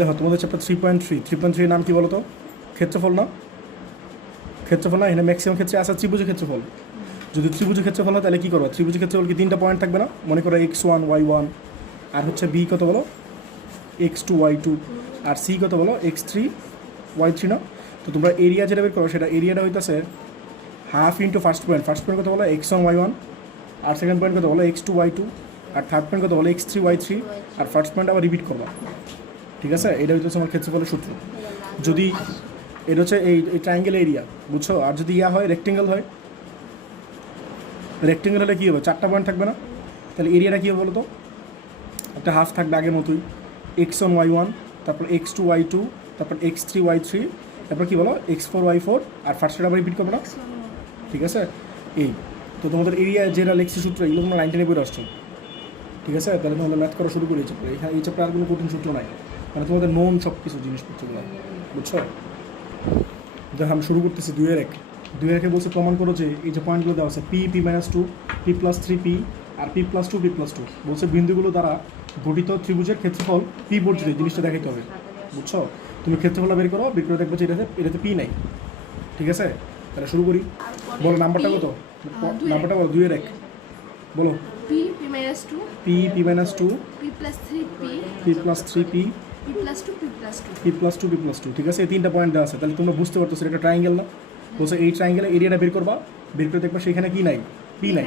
দেখো তোমাদের চ্যাপ্টার 3.3 এর নাম কি বলো তো? ক্ষেত্রফল না? ক্ষেত্রফল না, এখানে ম্যাক্সিমাম ক্ষেত্রে আসা ত্রিভুজের ক্ষেত্রফল। যদি ত্রিভুজের ক্ষেত্রফল হয় তাহলে কী করবা? ত্রিভুজের ক্ষেত্রফল কি 3টা পয়েন্ট থাকবে না? মনে করো x1 y1, আর হচ্ছে b কত বলো x2 y2, আর c কত বলো x3 y3 না? তো তোমরা এরিয়া যেটা বের করো সেটা এরিয়াটা হইতেছে হাফ ইন্টু ফার্স্ট পয়েন্ট কত বলো x1 y1, আর সেকেন্ড পয়েন্ট কত বলো x2 y2, আর থার্ড পয়েন্ট কত বলো x3 y3, আর ফার্স্ট পয়েন্ট আবার রিপিট করবা। ঠিক আছে, এটা হচ্ছে আমার ক্ষেত্রফলের সূত্র। যদি এটা হচ্ছে এই ট্রায়াঙ্গেল এরিয়া, বুঝছো? আর যদি ইয়া হয় রেক্টেঙ্গেল হয়, রেক্টেঙ্গেল হলে কী হবে? 4টা পয়েন্ট থাকবে না? তাহলে এরিয়াটা কী হবে বলো তো? একটা হাফ থাকবে আগের মতোই, x1 y1, তারপর x2 y2, তারপর x3 y3, তারপর কী বলো x4 y4, আর ফার্স্টটা আবার রিপিট করবে না? ঠিক আছে, এই তো তোমাদের এরিয়া যেটা লেখছি সূত্র, এগুলো তোমরা 9-10 বই আসছো। ঠিক আছে, তাহলে তোমাদের ম্যাথ করা শুরু করে এই চ্যাপ্টার। এই চ্যাপ্টার আর কোনো কঠিন সূত্র নাই, মানে তোমাদের নোন সব কিছু জিনিসপত্রগুলো, বুঝছো? দেখো আমি শুরু করতেছি 2-1 বলছে প্রমাণ করো যে এই যে পয়েন্টগুলো দেওয়া আছে p+2, p+3p, আর p+2, p+2 বলছে বিন্দুগুলো দ্বারা গঠিত ত্রিভুজের ক্ষেত্রফল p বর্জিত, জিনিসটা দেখাইতে হবে, বুঝছো? তুমি ক্ষেত্রফলটা বের করে দেখবে যে এটাতে p নাই। ঠিক আছে, তাহলে শুরু করি। বলো নাম্বারটা কত? নাম্বারটা বলো 2-1 বলো। p+2, p+2, p+3p, p+3p, p+2, p+2, ঠিক আছে, এই 3টা পয়েন্ট দেওয়া আছে। তাহলে তোমরা বুঝতে পারতেছো এটা ট্রায়াঙ্গেল না? বলছে এই ট্রায়াঙ্গেলের এরিয়াটা বের করে দেখবা সেখানে কি নাই, p নাই।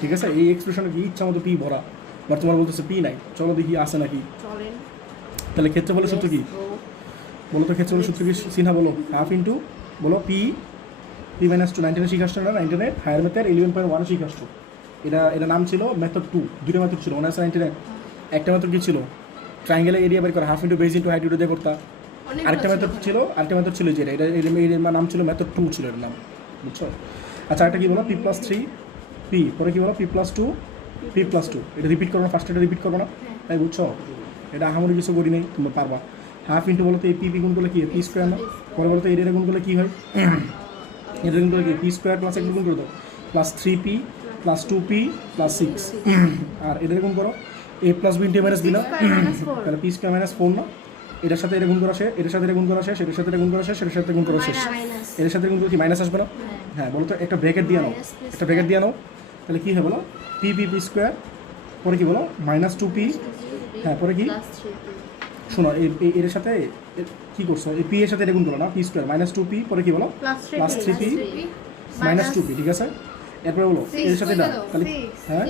ঠিক আছে, এই এক্সপ্রেশনে কি ইচ্ছা মতো p ভরা, বাট তোমার বলতেছে p নাই। চলো দেখি আছে নাকি। তাহলে ক্ষেত্রফলের সূত্র কি বলো তো? ক্ষেত্রফলের সূত্র কি চিহ্ন বলো? হাফ ইন্টু বলো p+2। 9-10 শিখাচ্ছ না? 9-10 হায়ার ম্যাথের 11.1 শিখাচ্ছ। এটা নাম ছিল মেথড 2। দুটো মেথড ছিল, মনে আছে? 9-10 একটা মেথড কি ছিল? ট্রায়াঙ্গেলের এরিয়া বের করা, half into base into height into দিয়ে করতা। আরেকটা মেথড ছিল যেটা এর নাম ছিল মেথড 2 ছিল এর নাম, বুঝছো? আচ্ছা, একটা কি বলো p+3p, পরে কি বলো p+2, এটা রিপিট করো না? ফার্স্ট এটা রিপিট করো না? তাই, বুঝছো? এটা আহামরি কিছু করি নেই, তোমরা পারবা। হাফ ইন্টু বলো তো এই p গুণ করলে কি p স্কোয়ার না? পরে বলো তো এরিয়া গুণ করলে কী হয়? এটা গুণ করলে কি p স্কোয়ার প্লাস একটা গুণ করে দাও +3p + 2p + 6, আর এটা গুণ করো a+b * -b না? তাহলে p স্কোয়ার - 4 না? এটার সাথে এটা গুণ করা শেষ, এটার সাথে এটা গুণ করা শেষ, এটার সাথে এটা গুণ করা শেষ, এটার সাথে গুণ করা শেষ, এর সাথে গুণ করলে কি মাইনাস আসবে না? হ্যাঁ, বলো তো একটা ব্র্যাকেট দিয়ে নাও, তাহলে কি হবে বলো? p স্কোয়ার, পরে কি বলো -2p, হ্যাঁ পরে কি? শোনো, এর সাথে কি করছো? এই p এর সাথে এটা গুণ করো না, p স্কোয়ার -2p, পরে কি বলো? +3p -2p, ঠিক আছে? এরপরে বলো এর সাথে না, তাহলে হ্যাঁ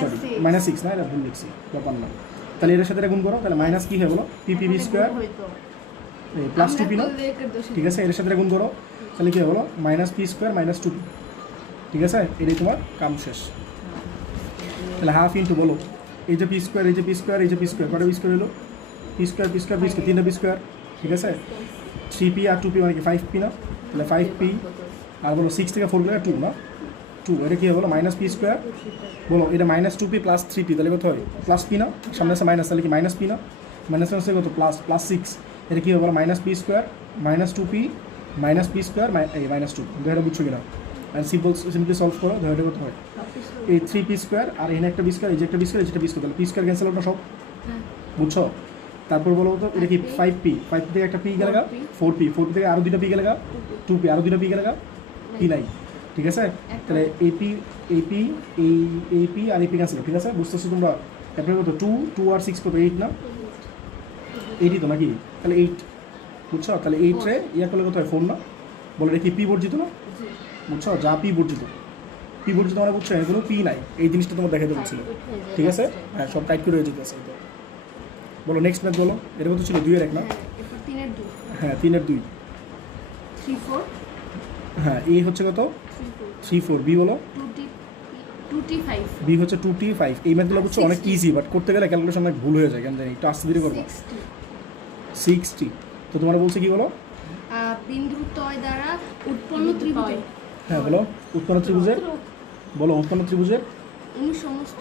সরি -6 না, এটা ভুল লিখছি, ব্যাপার না। তাহলে এর সাথে এটা গুণ করো, তাহলে মাইনাস কি হয় বলো? p স্কোয়ার +2p না? ঠিক আছে, এর সাথে এটা গুণ করো, তাহলে কি হয় বলো? -p স্কোয়ার -2p, ঠিক আছে? এটাই তোমার কাম শেষ। তাহলে হাফ ইন্টু বলো এই যে p স্কোয়ার, এই যে p স্কোয়ার, এই যে p স্কোয়ার, কটা p স্কোয়ার হলো? p স্কোয়ার 3টা p স্কোয়ার, ঠিক আছে? 3p আর 2p মানে কি 5p না? তাহলে 5p, আর বলো 6 থেকে 4 গেলে 2 না? 2, এটা কী হবে বলো? -p স্কোয়ার, বলো এটা -2p + 3p, তাহলে কত হয়? +p না? সামনে আছে মাইনাস, তাহলে কি -p না? মাইনাস কত? +6, এটা কী হবে বলো? -p square -2p -p square -2, এটা বুঝছো কিনা? আর সিম্পলি সলভ করো, ধরো এটা কত হয়? এই 3p স্কোয়ার, আর এখানে একটা p স্কোয়ার, এই যে একটা p স্কোয়ার, এই যে একটা p স্কোয়ার, তাহলে p স্কোয়ার ক্যান্সেল হবে না সব, বুঝছো? তারপর বলো তো এটা কি 5p থেকে একটা p গেলে গা 4p থেকে আরও 2টা p গেলে গা 2p, আরও 2টা p গেলে গা p নাই, ঠিক আছে? তাহলে AP আর AP ক্যান্সেল, ঠিক আছে? বুঝতেছো তোমরা? তারপরে কত? 2 আর 6 কত? 8 না? 8ই তো নাকি? তাহলে 8, বুঝছো? তাহলে 8 রে ইয়া করলে কত হয়? 4 না? বলো এটা কি p বর্জিত না? বুঝছো? যা p বর্জিত মানে বুঝছো এর কোনো p নাই, এই জিনিসটা তোমার দেখাতে বলছিল, ঠিক আছে? হ্যাঁ, সব টাইট করে হয়ে যেতেছে। বলো নেক্সট ম্যাথ বলো। এটা কত ছিল? 2-1 না? হ্যাঁ 3-2, 3-4, হ্যাঁ এই হচ্ছে কত? 3-4, বি বলো 2t5, বি হচ্ছে 2t5। এই ম্যাথগুলো বুঝছো অনেক ইজি, বাট করতে গেলে ক্যালকুলেশন অনেক ভুল হয়ে যায়, কেন জানি, একটু আস্তে ধীরে করবো। 60, তো তোমরা বলছে কি বলো? বিন্দুদ্বয় দ্বারা উৎপন্ন ত্রিভুজ, হ্যাঁ বলো উৎপন্ন ত্রিভুজের, বলো উৎপন্ন ত্রিভুজের 19 সমস্ত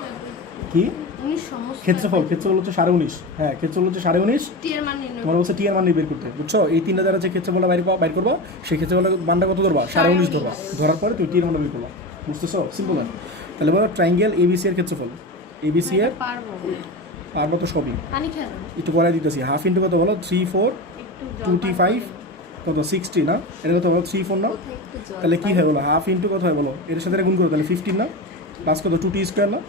কি 19 সমস্ত ক্ষেত্রফল হচ্ছে 19.5, হ্যাঁ ক্ষেত্রফল হচ্ছে 19.5, t এর মান নির্ণয় তোমার বলছে টি এর মান বের করতে, বুঝছো? এই 3টা দ্বারা যে ক্ষেত্রফলটা বাইর করবা, সেই ক্ষেত্রফলের মানটা কত ধরবা? 19.5 ধরবা, ধরার পরে তুমি টি এর মানটা বের করবা, বুঝতেছো? সিম্পল না? তাহলে বলো ট্রায়াঙ্গেল ABC এর ক্ষেত্রফল, ABC এর পারবো আর কত সবই পানি খেলো একটু করাই দিতেছি। হাফ ইন্টু কত বলো 3 4 25 কত 60 না, এটা কত বলো 3 4 না, তাহলে কি হয় বলো হাফ ইন্টু কত হয় বলো এর সাথে গুণ করো তাহলে 15 না, প্লাস কত 2t স্কোয়ার না,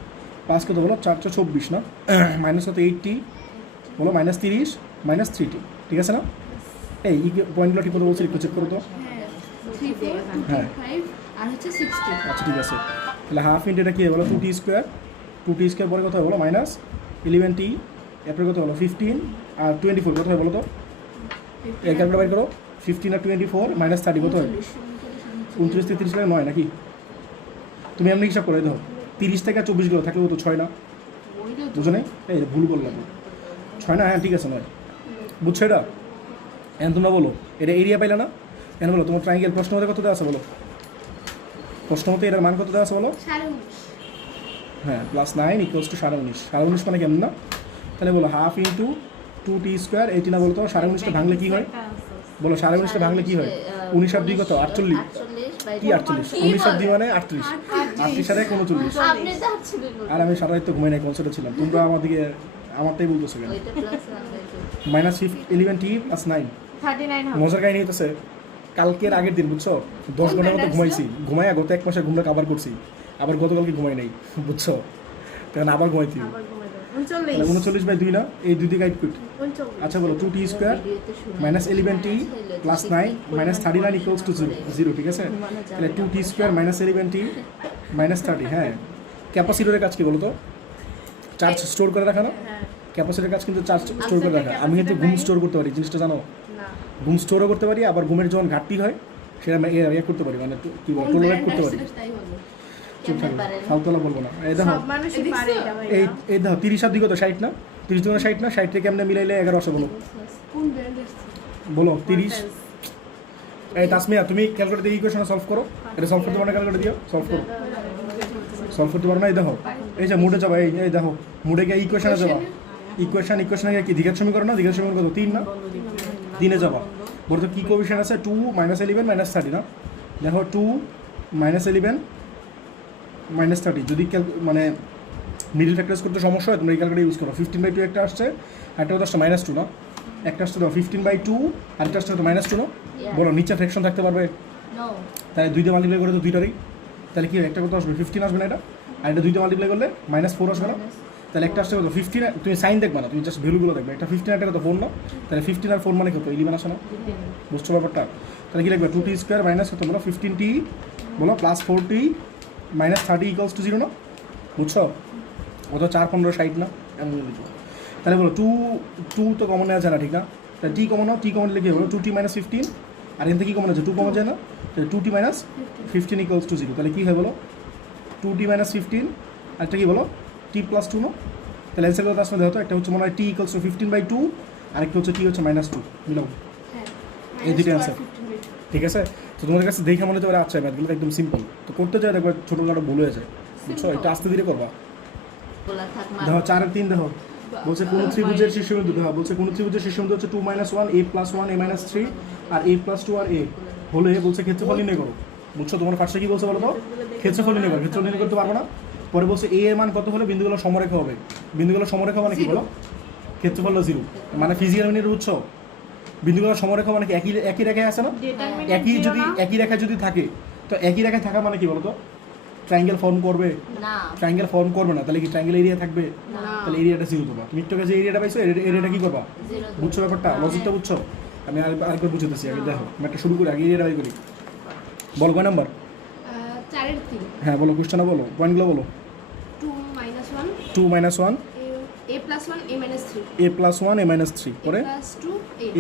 প্লাস কত বলো 4 4 24 না, মাইনাস কত 8t বলো মাইনাস 30 মাইনাস 3t, ঠিক আছে না? এই পয়েন্টগুলো ঠিক মতো বলছি, একটু চেক করো তো। হ্যাঁ 3 4 2 হ্যাঁ। 5 আর হচ্ছে 60 আচ্ছা ঠিক আছে, তাহলে হাফ ইন্টু এটা কি হয় বলো 2t স্কোয়ার, 2t স্কোয়ার পরে কত হয় বলো মাইনাস 11t, এরপরে কত হলো 15 আর 24 কত হয় বলো তো, এই ক্যালকুলেট বাইর করো 15 আর 24 মাইনাস 30 কত হয় 29 থেকে 30 লাগে 9 নাকি? তুমি এমনি হিসাব করে দাও 30 থেকে 24 গুলো থাকলে তো 6 না, বুঝো নাই? এই ভুল করলাম 6 না, হ্যাঁ ঠিক আছে 9, বুঝছো এটা? এখন তোমরা বলো এটা এরিয়া পাইলে না, এখন বলো তোমার ট্রাইঙ্গেল প্রশ্ন মতে কত দেওয়া আছে বলো, প্রশ্ন মতে এটার মান কত দেওয়া আছে বলো? 19.5 হ্যাঁ প্লাস 9 ইকুয়ালস টু 19.5, 19.5 মানে কেমন না? তাহলে বলো হাফ ইন্টু 2t স্কোয়ার, এইটি না বলো তো 19.5টা ভাঙলে কি হয় বলো, 19.5টা ভাঙলে কি হয়? 19 আর 2 কত 48, কি 48? 19 আর 2 মানে 38, 38 আর 1 39, আপনি যাচ্ছিলেন আর আমি সারা রাত তো ঘুমাই নাই, কনসার্টে ছিলাম, তোমরা আমাদেরকে আমারটাই বলতেছো কেন? ওইটা প্লাস 1 মাইনাস 11t প্লাস 9, 39 হবে মজার কাহিনী হইতেছে কালকের আগের দিন বুঝছো 10 ঘন্টার মতো ঘুমাইছি, ঘুমাইয়া গত 1 মাসের ঘুমটা কাভার করছি, আবার গতকালকে ঘুমাই নাই বুঝছো, কারণ আবার ঘুমাইছি, আবার ঘুমাই দাও তাহলে 39 39/2 না, এই দুই দিকে 8 ফিট। 39 আচ্ছা বলো 2t square minus 11t plus 9 minus 39 equals to 0, ঠিক আছে? তাহলে 2t square minus 11t minus 30, হ্যাঁ ক্যাপাসিটরের কাজ কি বলো তো? চার্জ স্টোর করে রাখা না? হ্যাঁ ক্যাপাসিটরের কাজ কিন্তু চার্জ স্টোর করে রাখা, আমি কিন্তু ঘুম স্টোর করতে পারি, জিনিসটা জানো? না ঘুম স্টোরও করতে পারি, আবার ঘুমের যখন ঘাটতি হয় সেটা আমি ইয়ে করতে পারি, মানে কি বল টোলারেট করতে পারি। তাই বলো চুপ কেমনে থাকো, পারেন? ফালতলা বলবো না। এই দেখো সব মানুষই পারে এটা এই ভাইয়া এই দেখো 30 আর 2 কত 60 না, 30 দুগুণে 60 না, 60 থেকে কেমনে মিলাইলে 1100 বলো, কোন ব্র্যান্ডের বলো 30। এই তাসমিয়া তুমি ক্যালকুলেটর দিয়ে ইকুয়েশন সলভ করো, এটা সলভ করতে পারো না, ক্যালকুলেটর দিও সলভ করো, সলভ করতে পারো না? এই দেখো এই যে মুডে যাবা, এই দেখো মুডে গিয়ে ইকুয়েশনে যাবা, ইকুয়েশনে গিয়ে কি দ্বিঘাত সমীকরণ না, দ্বিঘাত সমীকরণ কত 3 না, 3-এ যাবা, বলো তো কী কোএফিশিয়েন্ট আছে 2 মাইনাস 11 মাইনাস 30 না, দেখো 2 মাইনাস 11 মাইনাস 30, যদি মানে মিডিল ফ্যাক্টরাইজ করতে সমস্যা হয় তোমরা এই ক্যালকুলেটর ইউজ করো। 15/2 একটা আসছে, একটা কত আসছে -2 না, একটা আসছে 15/2 আর একটা আসছে -2 না, বলো নিচে ফ্র্যাকশন থাকতে পারবে? নো তাহলে 2 দিয়ে মাল্টিপ্লাই করে তো দুইটারই, তাহলে কি হয় একটা কত আসবে 15 আসবে না এটা, আর এটা 2 দিয়ে মাল্টিপ্লাই করলে -4 আসবে না, তাহলে একটা আসছে কত 15, তুমি সাইন দেখবে না, তুমি জাস্ট ভ্যালুগুলো দেখবে, একটা 15 একটা কত 4 না, তাহলে 15 আর 4 মানে কত 11 আসে না, বুঝছো ব্যাপারটা? তাহলে কি লিখবে 2t স্কোয়ার মাইনাস কত বলো 15t বলো plus 4t minus 30 equals to 0 না, বুঝছো? কত 4 15 60 না, এমন লিখবো। তাহলে বলো 2 তো কমন নেওয়া যায় না, ঠিক না? তাহলে টি কমন নাও, টি কমন লিখে বলো 2t মাইনাস 15, আর এখান থেকে কি কমন আছে 2 কমন যায় না, তাহলে 2t মাইনাস 15 ইকুয়ালস টু 0, তাহলে কী হয় বলো 2t মাইনাস 15, আরেকটা কি বলো t প্লাস 2 না, তাহলে অ্যান্সার কত আসলে দেখো তো, একটা হচ্ছে মনে হয় t ইকুয়ালস টু 15/2, আরেকটা হচ্ছে t হচ্ছে -2, মিলাও হ্যাঁ এই দুইটা answer। ঠিক আছে? তো তোমাদের কাছে দেখে মনে হতে পারে আচ্ছা ম্যাথগুলো একদম সিম্পল, তো করতে যায় দেখবে ছোটোখাটো ভুল হয়ে যায়, বুঝছো? এটা আস্তে ধীরে করবা। বলা থাক দেখো 4 আর 3 দেখো, বলছে কোন ত্রিভুজের শীর্ষবিন্দু, দেখো বলছে কোন ত্রিভুজের শীর্ষবিন্দু হচ্ছে 2 - 1 a + 1 a - 3 R a + 2 R a হলে বলছে ক্ষেত্রফল নির্ণয় করো, বুঝছো? তোমার ফার্স্টে কি বলছে বলো তো, ক্ষেত্রফল নির্ণয় করো, ক্ষেত্রফল নির্ণয় করতে পারবো না, পরে বলছে a এর মান কত হলে বিন্দুগুলো সমরেখা হবে, বিন্দুগুলো সমরেখা মানে কি বলো, ক্ষেত্রফল 0, মানে ফিজিক্যাল মিনিট বুঝছো? বিন্দুগুলো সমরেখা মানে কি একই রেখায় আছে না, একই রেখায় যদি থাকে, তো একই রেখায় থাকা মানে কি বলো তো, ট্রায়াঙ্গেল ফর্ম করবে, না ট্রায়াঙ্গেল ফর্ম করবে না, তাহলে কি ট্রায়াঙ্গেল এরিয়া থাকবে, তাহলে এরিয়াটা 0 দেবা। তুমি একটু কাছে এরিয়াটা পাইছো, এরিয়াটা কি করবা, বুঝছো ব্যাপারটা, লজিকটা বুঝছো? আমি আরেকবার বুঝতেছি, আগে দেখো ম্যাটটা শুরু করি, আগে এরিয়াটা বাই করি। বলো কয় নাম্বার? 4-এর 3 হ্যাঁ বলো, কোশ্চেনটা বলো, পয়েন্টগুলো বলো। 2 - 1 2 - 1 a + 1 a - 3 a + 1 a - 3 পরে a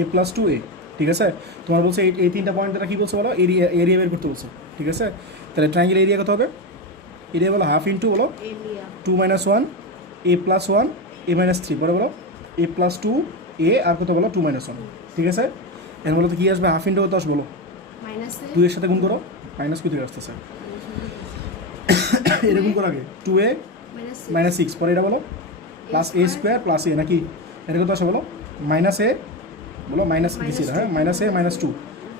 a + 2 a, ঠিক আছে? তোমার বলছে এই তিনটা পয়েন্ট দ্বারা কি বলছে বলো, এরিয়া বের করতে বলছে, ঠিক আছে? তাহলে ট্রায়াঙ্গেল এরিয়া কত হবে, এরিয়া বলো হাফ ইন্টু বলো এলিয়া 2 - 1 a + 1 a - 3 পরে বলো a + 2 a আর কত বলো 2 - 1, ঠিক আছে? এখন বলো তো কী আসবে, হাফ ইন্টু কত আসবে বলো, -a 2 এর সাথে গুণ করো, মাইনাস কি থেকে আসতেছে, এটা গুণ করো আগে 2a - 6 পরে এটা বলো plus a square plus a নাকি, এটা কত আসে বলো -a বলো মাইনাস দিছি, হ্যাঁ -a - 2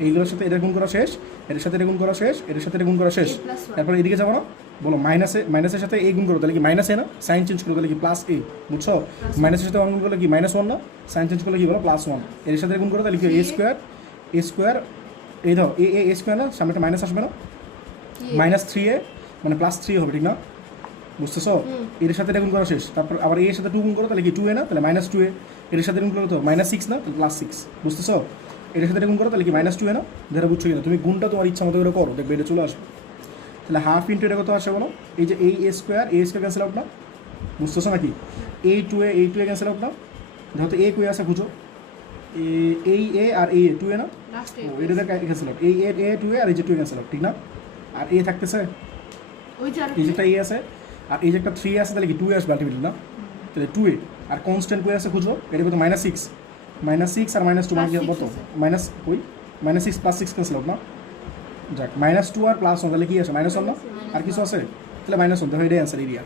এইগুলোর সাথে এটা গুণ করা শেষ, এর সাথে এটা গুণ করা শেষ, এর সাথে এটা গুণ করা শেষ। A plus 1 তারপর এদিকে যাবো না, বলো মাইনাসের সাথে এ গুণ করো তাহলে কি মাইনাস এ না, সাইন চেঞ্জ করো তাহলে কি প্লাস এ, বুঝছো? মাইনাসের সাথে 1 গুণ করলে কি মাইনাস 1 না, সাইন চেঞ্জ করলে কি বলো প্লাস 1। এর সাথে গুণ করো তাহলে কি এ স্কোয়ার এই ধরো এ স্কোয়ার না, সামনে একটা মাইনাস আসবে না, মাইনাস 3a মানে প্লাস 3 হবে, ঠিক না? বুঝতেছো? এর সাথে এটা গুণ করা শেষ, তারপর আবার এর সাথে 2 গুণ করো তাহলে কি 2a না, তাহলে মাইনাস 2a। এর সাথে গুণ করো তো মাইনাস 6 না, তাহলে প্লাস 6, বুঝতেছো? এর সাথে গুণ করো তাহলে কি মাইনাস 2a না, যেটা বুঝছো কিনা তুমি গুণটা তোমার ইচ্ছা মতো করে করো, দেখবে এটা চলে আসবে। তাহলে হাফ ইন্টু এটা কত আসে বলো, এই যে এ স্কোয়ার ক্যান্সেল আউট না, বুঝতেছো নাকি? এই 2a ক্যান্সেল আউট না, যেহেতু এ কই আছে খুঁজো, এই এ আর এই 2a না, লাস্ট ও এটা ক্যান্সেল আউট, এই এ 2a আর এই যে 2 ক্যান্সেল আউট, ঠিক না? আর এ থাকতেছে, ওই যে এই যে একটা এ আছে আর এই যে একটা 3 আছে, তাহলে কি 2a আসবে আলটিমেটলি না, তাহলে 2a আর কনস্ট্যান্ট কই আছে খুঁজো, এটা কত -6 আর -2 মানে Plus 6 কত, আছে। মাইনাস কই -6 + 6 ক্যান্সেল আউট না, যাক -2 আর +1 তাহলে কি আছে -1 না, আর কিছু আছে তাহলে -1, দেখো এটাই অ্যান্সার এরিয়া।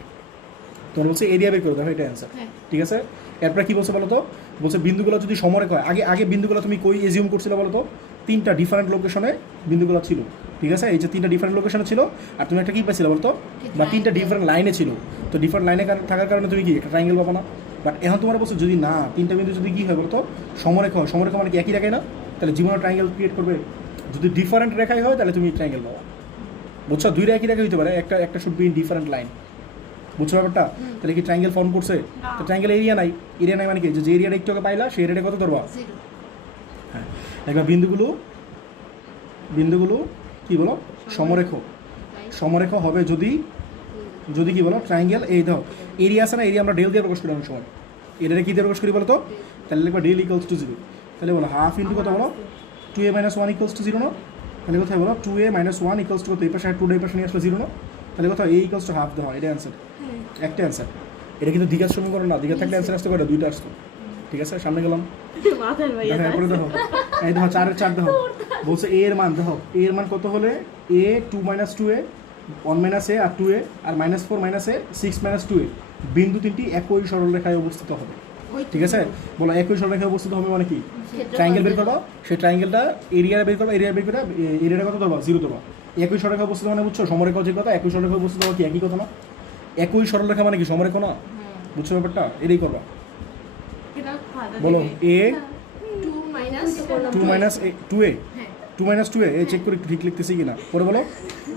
তোমরা বলছে এরিয়া বের করে দেখো এটাই অ্যান্সার, হ্যাঁ। ঠিক আছে? এরপরে কি বলছে বলো তো, বলছে বিন্দুগুলো যদি সমরেখ হয়, আগে বিন্দুগুলো তুমি কই এজিউম করছিলে বলো তো, 3টা ডিফারেন্ট লোকেশনে বিন্দুগুলো ছিল, ঠিক আছে? এই যে 3টা ডিফারেন্ট লোকেশনে ছিল আর তুমি একটা কি পাইছিলে বলো তো, বা 3টা ডিফারেন্ট লাইনে ছিল, তো ডিফারেন্ট লাইনে থাকার কারণে তুমি কি একটা ট্রায়াঙ্গেল পাবা না? বাট এখন তোমার বলছে যদি না 3টা বিন্দু যদি কি হয় বলো তো সমরেখ হয়, সমরেখ মানে কি একই রেখায় না, তাহলে জীবনে ট্রায়াঙ্গেল ক্রিয়েট করবে। যদি ডিফারেন্ট রেখায় হয় তাহলে তুমি ট্রায়াঙ্গেল পাবা, বুঝছো? 2টা একই রেখা হইতে পারে, একটা should be in different line, বুঝছো ব্যাপারটা? তাহলে কি ট্রায়াঙ্গেল ফর্ম করছে? তো ট্রায়াঙ্গেল এরিয়া নাই মানে কি, যে এরিয়াটা একটু আগে পাইলা সেই এরিয়াটা কত ধরবা? 0 হ্যাঁ, দেখবা বিন্দুগুলো কি বলো সমরেখ হবে যদি কি বলো ট্রায়াঙ্গেল, এই দাও এরিয়া আছে না, এরিয়া আমরা ডেল দিয়ে প্রকাশ করি অনেক সময়, এরিয়াটা কি দিয়ে প্রকাশ করি বলো তো, তাহলে লিখবা ডেল ইকুয়ালস টু 0, তাহলে বলো হাফ ইন্টু কত বলো 2a - 1 ইকুয়ালস টু 0 না, তাহলে কোথায় বলো 2a - 1 ইকুয়ালস টু কত, এই পাশে 2 এই পাশে নিয়ে আসলে 0 না, তাহলে কোথাও a ইকুয়ালস টু হাফ দেওয়া হয়, এটা অ্যান্সার, একটা অ্যান্সার। এটা কিন্তু দ্বিঘাত সমীকরণ না, দ্বিঘাত থাকলে অ্যান্সার আসতে পারে, দুইটা আসতো, ঠিক আছে? সামনে গেলাম, মাথার ভাইয়া দেখো এরপরে দেখো, এই দেখো 4 এর 4 দেখো, বলছে a এর মান দেখো, a এর মান কত হলে a 2 - 2a 1 - a R 2a R -4 - a 6 - 2a বিন্দু তিনটি একই সরলরেখায় অবস্থিত হবে, ঠিক আছে? বলো একই সরলরেখায় অবস্থিত হবে মানে কি, ট্রায়াঙ্গেল বের করবা, সেই ট্রায়াঙ্গেলটা এরিয়া বের করে এরিয়াটা কত ধরবা 0 ধরবা, একই সরলরেখায় অবস্থিত মানে বুঝছো, সমরেখা যে কথা, একই সরলরেখায় অবস্থিত হওয়া কি একই কথা না, একই সরলরেখা মানে কি সমরেখ না, বুঝছো ব্যাপারটা? এটাই করবা, এটা বলো a 2 minus 2a হ্যাঁ 2 - 2a এই চেক করে একটু ঠিক লিখতেছি কিনা, পরে বলো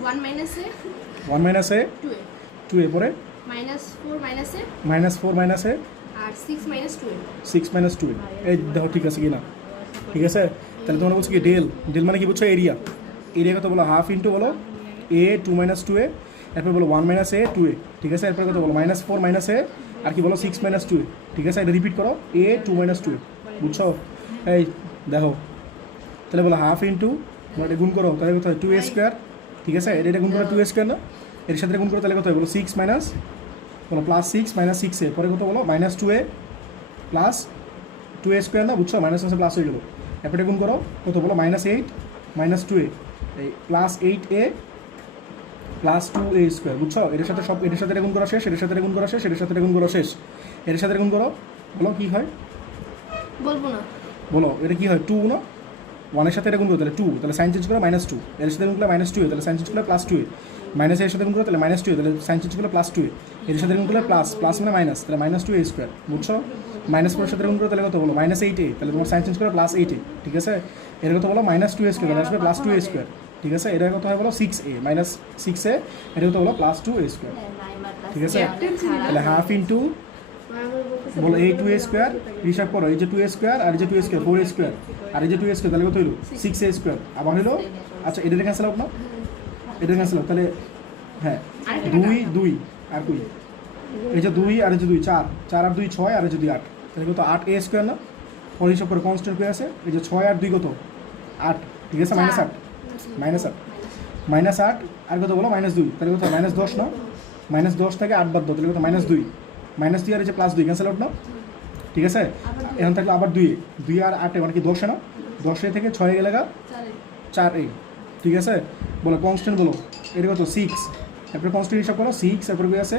1 minus a 1 - a 2a 2a পরে -4 minus a -4 - a R 6 minus 2a 6 - 2a, এই দেখো ঠিক আছে কিনা, ঠিক আছে? তাহলে তোমরা বলছো কি ডেল মানে কি বুঝছো, এরিয়া কত বলো হাফ ইন্টু বলো a 2 - 2a, এরপর বলো 1 - a 2a, ঠিক আছে? এরপর কত বলো -4 - a আর কি বলো 6 - 2a, ঠিক আছে? এটা রিপিট করো a 2 - 2a, বুঝছো? এই দেখো তাহলে বলো হাফ ইন্টু এটা গুণ করো, তাহলে কত হয় 2a স্কোয়ার, ঠিক আছে? এটা গুণ করো 2a স্কোয়ার না, এর সাথে গুণ করো তাহলে কত হয় বলো 6 মাইনাস বলো +6 - 6a পরে কত বলো -2a প্লাস 2a স্কোয়ার না, বুঝছো? মাইনাস মাসে প্লাস হয়ে গেলো, এরপরে গুণ করো কত বলো -8 - 2a এই +8a প্লাস 2a স্কোয়ার, বুঝছো? এর সাথে গুণ করা শেষ, এর সাথে গুণ করা শেষ, এর সাথে গুণ করা শেষ, এর সাথে গুণ করো, বলো কি হয় বলবো না বলো, এটা কি হয় 2 না, 1 এর সাথে এটা গুণ করো তাহলে 2, তাহলে সাইন চেঞ্জ করে -2, এর সাথে গুণ করলে -2, তাহলে সাইন চেঞ্জ করলে +2a, মাইনাস এর সাথে গুণ করো তাহলে -2, তাহলে সাইন চেঞ্জ করলে +2a, এর সাথে গুণ করলে প্লাস মানে মাইনাস, তাহলে -2a স্কোয়ার, বুঝছো? -4 এর সাথে গুণ করো তাহলে কত বলো -8a, তাহলে তোমার সাইন চেঞ্জ করে +8a, ঠিক আছে? এর কত বলো -2a স্কোয়ার, তাহলে আসবে +2a স্কোয়ার, ঠিক আছে? এটা কত হয় বলো 6a -6a, এটা কত বলো +2a স্কোয়ার, ঠিক আছে? তাহলে হাফ ইন্টু বলো এই 2a স্কোয়ার, হিসাব করো এই যে 2a স্কোয়ার আর এই যে 2a স্কোয়ার 4a স্কোয়ার আর এই যে 2a স্কোয়ার, তাহলে কত হলো 6a স্কোয়ার, আবার হলো আচ্ছা এটা ক্যান্সেল আউট না, এটা ক্যান্সেল আউট, তাহলে হ্যাঁ 2 আর কই এই যে 2 আর এই যে 2 4 আর 2 6 আর এই যে 2 8, তাহলে কত 8a স্কোয়ার না, পরে হিসাব করে কনস্ট্যান্ট কই আছে, এই যে 6 আর 2 কত 8, ঠিক আছে? -8 আর কত বলো -2, তাহলে কত -10 না, -10 থেকে 8 বাদ দাও, তাহলে কত -2 আর এই যে +2 ক্যান্সেল আউট না, ঠিক আছে? এখন থাকলে আবার 2 আর 8 মানে কি 10 না, 10 থেকে 6 গেলে 4a, ঠিক আছে? বলো কনস্ট্যান্ট বলো এটা কত 6, তারপরে কনস্ট্যান্ট হিসাব করো 6, তারপরে কই আছে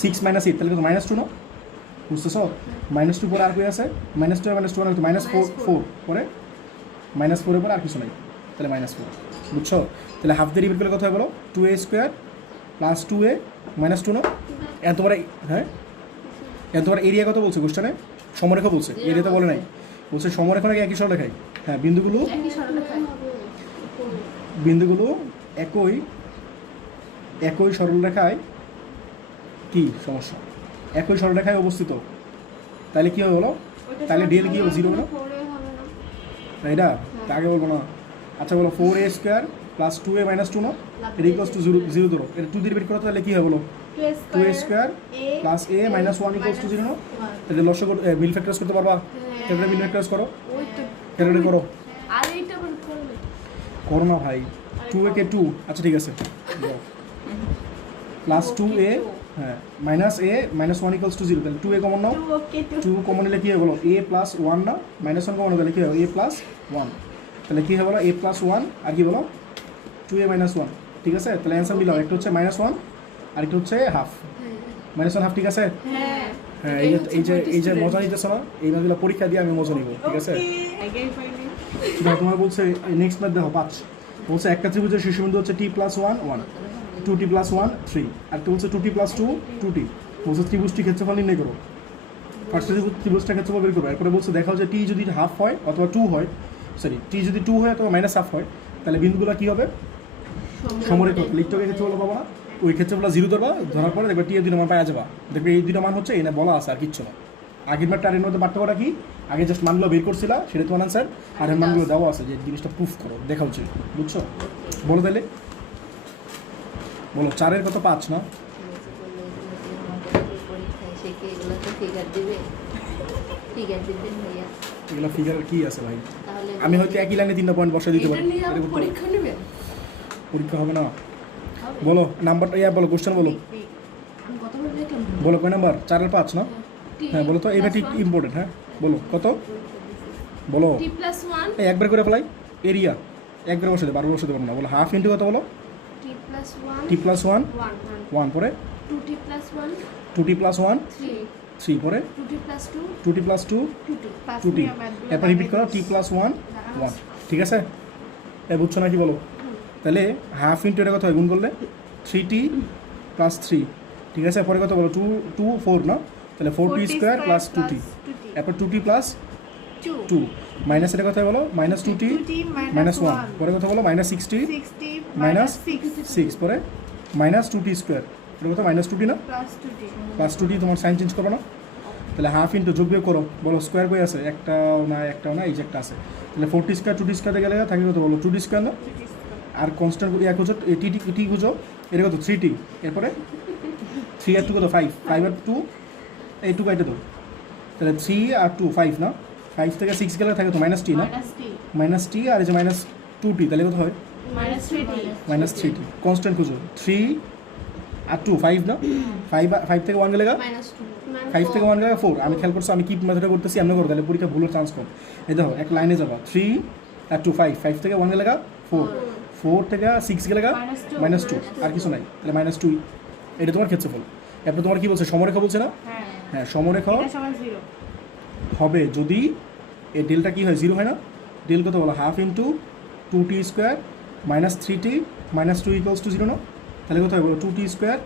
6 - 8, তাহলে কত -2 না, বুঝতেছো? -2 পরে আর কই আছে -2 আর -2 মানে -4 পরে -4 এর পর আর কিছু নাই, তাহলে -4, বুঝছো? তাহলে হাফ দিয়ে ডিভাইড করলে কত হয় বলো? 2a square plus 2a minus 2 না? এখন তোমার হ্যাঁ, এখন তোমার এরিয়া কত বলছে কোশ্চেনে? সমরেখা বলছে, এরিয়া তো বলে নাই, বলছে সমরেখা নাকি একই সরলরেখায়। হ্যাঁ, বিন্দুগুলো একই সরলরেখায় বিন্দুগুলো একই সরলরেখায়, কি সমস্যা? একই সরলরেখায় অবস্থিত, তাহলে কি হবে বলো? তাহলে ডিএল কি হবে? 0 হবে না? এটা তা আগে বলবো না। আচ্ছা বলো 4a square plus 2a minus 2 না? এটা ইকুয়ালস টু 0 ধরো, এটা 2 দিয়ে ডিভাইড করো, তাহলে কি হবে বলো? 2a square plus a minus 1 equals to 0 না? তাহলে লসগু মিল ফ্যাক্টরাইজ করতে পারবা? তাহলে মিল ফ্যাক্টরাইজ করো, ক্যালকুলেট করো। আর এইটা আবার করবে করো না ভাই, 2a কে 2, আচ্ছা ঠিক আছে, প্লাস 2a, হ্যাঁ minus a minus 1 equals to 0, তাহলে 2a কমন নাও, 2 কমন নিলে কি হবে বলো? a প্লাস 1 না, মাইনাস 1 কমন তাহলে কি হবে? a প্লাস 1, তাহলে কি হবে বলো? a প্লাস 1 আর কি বলো? 2a মাইনাস 1, ঠিক আছে? তাহলে অ্যান্সার মিলাও, একটা হচ্ছে -1 আর একটা হচ্ছে হাফ, -1 হাফ, ঠিক আছে? হ্যাঁ হ্যাঁ, এই যে মজা নিতেছ না, এই ম্যাথগুলো পরীক্ষা দিয়ে আমি মজা নিব, ঠিক আছে? না তোমার বলছে নেক্সট ম্যাথ দেখো 5, বলছে একটা ত্রিভুজের শীর্ষবিন্দু হচ্ছে t প্লাস 1 1, 2t প্লাস 1 3, আর একটা বলছে 2t প্লাস 2 2t, বলছে ত্রিভুজটি ক্ষেত্রফল নির্ণয় করো। ফার্স্ট ত্রিভুজটা ক্ষেত্রফল বের করবো, এরপরে বলছে দেখাও যে t যদি হাফ হয় অথবা 2 হয়, সরি t যদি 2 হয় অথবা মাইনাস হাফ হয়, তাহলে বিন্দুগুলো কি হবে? সমরেখ। লিখতে ক্ষেত্রফল পাবো না, ওই ক্ষেত্রফল 0 ধরবা, ধরার পরে দেখবে টি এর 2 মান পাওয়া যাবা, দেখবে এই 2টা মান হচ্ছে, এই না বলা আছে আর কিচ্ছু না। আগের ম্যাথটা আর এর মধ্যে পার্থক্যটা কি? আগে জাস্ট মানগুলো বের করছিলা, সেটা তোমার আনসার, আর এর মানগুলো দেওয়া আছে, যে জিনিসটা প্রুফ করো, দেখা উচিত, বুঝছো? বলো তাহলে, বলো 4 এর কত? 5 না? পরীক্ষায় সে কি এগুলো তো ফিগার দিবে ভাইয়া, এগুলো ফিগারের কি আছে ভাই? তাহলে আমি হয়তো একই লাইনে 3টা পয়েন্ট বসাই দিতে এটা পারি, নিয়ে এটা আপনি করতে পারি। পরীক্ষা নেবেন পরীক্ষা হবে না? বলো নাম্বারটা, বলো কোশ্চেন বলো, আমি কতবার দেখলাম বলো কয় নাম্বার? 4 এর 5 না? হ্যাঁ বলো তো, এইটা ঠিক ইম্পর্টেন্ট, হ্যাঁ বলো কত, বলো t প্লাস 1 এই একবার করে ফেলাই, এরিয়া একবার বসে দেবো, 12 বসে দেবো না, বলো হাফ ইন্টু কত বলো? t প্লাস 1 t প্লাস 1 1 1, পরে 2t প্লাস 1 2t প্লাস 1 3 3, পরে 2t plus 2 2t plus 2 2t 2t, এরপর রিপিট করো t প্লাস 1 1, ঠিক আছে? এ বুঝছো নাকি বলো? তাহলে হাফ ইন্টু এটা কত হয় গুণ করলে? 3t প্লাস 3, ঠিক আছে? পরে কত বলো? 2 4 না? তাহলে 4t স্কোয়ার প্লাস 2t, এরপর 2t প্লাস 2, মাইনাস এটা কথা বলো? মাইনাস 2t মাইনাস 1, পরে কথা বলো? মাইনাস 6t মাইনাস 6, পরে মাইনাস 2t স্কোয়ার, এটা কথা মাইনাস 2t না? প্লাস 2t, তোমার সাইন চেঞ্জ করো না? তাহলে হাফ ইন্টু যোগ বিয়োগ করো, বলো স্কোয়ার কই আছে? একটাও না, এই যে একটা আছে, তাহলে 4t স্কোয়ার 2t স্কোয়ারে গেলে থাকে কত বলো? 2t স্কোয়ার না? আর কনস্ট্যান্ট এক খুঁজো, টি খুঁজো, এটা কত? 3t, এরপরে 3 আর 2 কত? 5 আর 2, এই 2 কাটে দাও, তাহলে 3 আর 2 5 না? 5 থেকে 6 গেলে থাকে তো মাইনাস টি না? মাইনাস টি, আর এই যে মাইনাস 2t, তাহলে কত হয়? মাইনাস 3t, কনস্ট্যান্ট খুঁজো, 3 আর 2 5 না? 5 থেকে 1 গেলে minus 2 5 থেকে 1 গেলে 4, আমি খেয়াল করছি, আমি কি মেথডে করতেছি এমন করো, তাহলে পরীক্ষা ভুলের চান্স কম। এই দেখো এক লাইনে যাবা, 3 আর 2 5 থেকে 1 গেলে 4 থেকে 6 গেলে মাইনাস 2, আর কিছু নাই, তাহলে মাইনাস 2, এটা তোমার ক্ষেত্রফল। এরপর তোমার কি বলছে? সমরেখা বলছে না? হ্যাঁ, সমরেখা হবে যদি এই ডেলটা কি হয়? 0 হয় না? ডেল কত বলো? Half into 2t square minus 3t minus 2 equals to 0 না? তাহলে কত হয় বলো? 2t square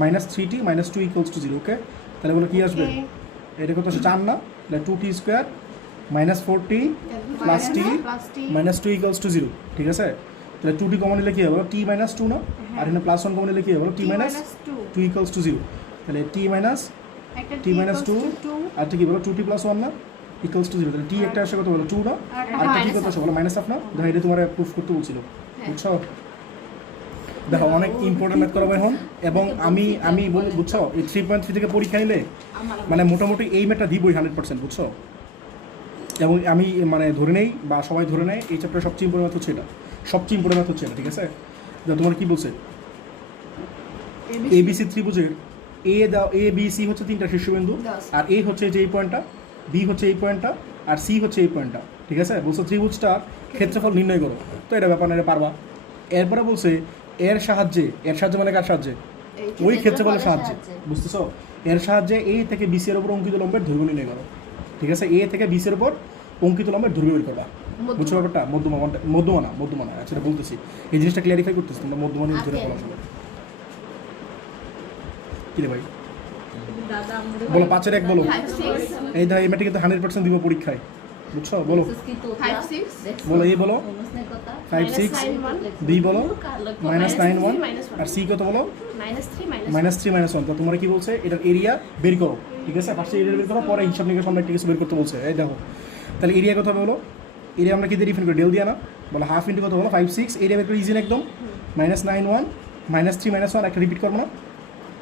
minus 3t minus 2 equals to 0, ওকে? তাহলে বলো কি আসবে? এটা কত আসে? 4 না? তাহলে 2t square minus 4t plus t minus 2 equals to 0, ঠিক আছে? তাহলে 2t কমন নিলে কি হবে বলো? t মাইনাস 2 না? আর এখানে প্লাস 1 কমন নিলে কি হবে বলো? t মাইনাস 2 ইকুয়ালস টু 0, তাহলে t মাইনাস 2 আর কি বলো? 2t প্লাস 1 না? ইকুয়ালস টু 0, তাহলে t একটা আসে কত বলো? 2 না? আর একটা t কত আসে বলো? মাইনাস হাফ না? দেখো এটা তোমার প্রুফ করতে বলছিল, বুঝছো? দেখো অনেক ইম্পর্টেন্ট ম্যাথ করাবো এখন, এবং আমি বলি, বুঝছো, এই 3.3 থেকে পরীক্ষা নিলে মানে মোটামুটি এই ম্যাথটা দিবই 100%, বুঝছো? এবং আমি মানে ধরে নেই বা সবাই ধরে নেয় এই চ্যাপ্টার সবচেয়ে ইম্পর্টেন্ট ম্যাথ হচ্ছে এটা, সবচেয়ে ইম্পর্টেন্ট ম্যাথ হচ্ছে এটা, ঠিক আছে? তোমার কি বলছে? ABC ত্রিভুজের এ বি সি হচ্ছে 3টা শীর্ষবিন্দু, আর এ হচ্ছে যে এই পয়েন্টটা, বি হচ্ছে এই পয়েন্টটা, আর সি হচ্ছে এই পয়েন্টটা, ঠিক আছে? বলছে ত্রিভুজটার ক্ষেত্রফল নির্ণয় করো, তো এটা ব্যাপার না, এটা পারবা। এরপরে বলছে এর সাহায্যে মানে কার সাহায্যে? ওই ক্ষেত্রফলের সাহায্যে, বুঝতেছো? এর সাহায্যে এ থেকে বিসি এর উপর অঙ্কিত লম্বের দৈর্ঘ্য নির্ণয় করো, ঠিক আছে? এ থেকে বিসি এর উপর অঙ্কিত লম্বের দৈর্ঘ্য বের করবা, বুঝছো ব্যাপারটা? মধ্যমা না, আচ্ছা এটা বলতেছি, এই জিনিসটা ক্লিয়ারিফাই করতেছি, তোমরা মধ্যমা নিয়ে ধরে পড়া শোনো। কি রে ভাই দাদা আমরা বলো, 5 এর 1 বলো। 5 6 এই ধর এই ম্যাটে কিন্তু 100% দিব পরীক্ষায়, বুঝছো? বলো 5 6 বলো, এই বলো কথা 5 6, 9 1 বি বলো -9 1, আর সি কত বলো -3 -3 -1। তো তোমরা কি বলছে, এটার এরিয়া বের করো, ঠিক আছে? ফার্স্টে এরিয়া বের করো, পরে হিসাব নিকাশ আমরা একটা কিছু বের করতে বলছে। এই দেখো, তাহলে এরিয়া কত হবে বলো? এরিয়া আমরা কি দিয়ে ডিফাইন করি? ডেল দিয়া না? বলো হাফ ইন্টু কত বলো? 5 6, এরিয়া বের করে ইজি একদম, -9 1 -3 -1, একটা রিপিট করবো না?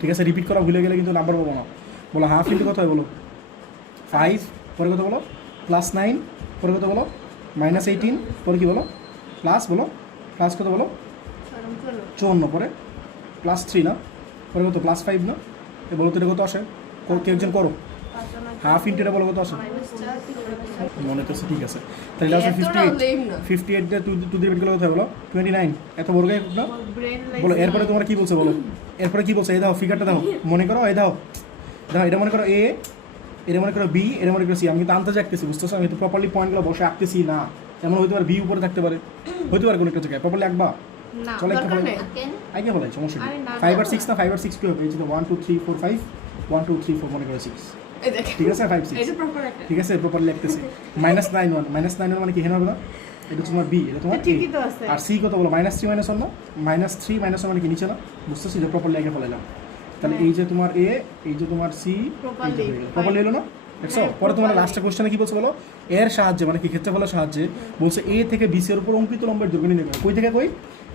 ঠিক আছে, রিপিট করা ভুলে গেলে কিন্তু নাম্বার পাবো না। বলো হাফ ইন্টু কত হয় বলো? 5, পরে কত বলো? +9, পরে কত বলো? -18, পরে কি বলো? প্লাস বলো, প্লাস কত বলো? 54, পরে +3 না? পরে কত? +5 না? এ বলো তো এটা কত আসে? কেউ একজন করো, হাফ ইন্টু এটা বলো কত আসে? মনে তো ঠিক আছে, তাহলে এটা আসে 58 দিয়ে 2 দিয়ে বের করলে কত হয় বলো? 29। এত বড় গায়ে না বলো। এরপরে তোমরা কি বলছে বলো? এরপরে কি বলছে? এই দাও ফিগারটা দাও, মনে করো, এই দাও দাও, এটা মনে করো এ, এটা মনে করো বি, এটা মনে করো সি। আমি কিন্তু আনতে আঁকতেছি, বুঝতেছো? আমি তো প্রপারলি পয়েন্টগুলো বসে আঁকতেছি না। এমন হইতে পারে বি উপরে থাকতে পারে, হইতে পারে কোনো একটা জায়গায়। প্রপারলি আঁকবা, না চলো একটা দরকার ফলে নেই আগে বলাই, সমস্যা নেই। আরে না, 5 আর 6 না, 5 আর 6 কি হবে? এই যে 1 2 3 4 5, 1 2 3 4 মনে করো 6, এই দেখো ঠিক আছে? 5 6, এটা প্রপার একটা ঠিক আছে, প্রপারলি লিখতেছি। -9 1, -9 1 মানে কি? এখানে হবে না? এটা তোমার বি, এটা তোমার ঠিকই তো আছে। আর সি কত বলো? -3 -1 না? -3 -1 মানে কি নিচে না? বুঝতেছি যে প্রপারলি আগে ফলাইলাম। তাহলে এই যে তোমার এ, এই যে তোমার সি, প্রপারলি এলো না? দেখছো? পরে তোমার লাস্টে কোশ্চেনে কি বলছে বলো? এর সাহায্যে, মানে কি ক্ষেত্রফলের সাহায্যে বলছে এ থেকে বিসি এর উপর অঙ্কিত লম্বের দৈর্ঘ্য নির্ণয় করো। কই থেকে কই?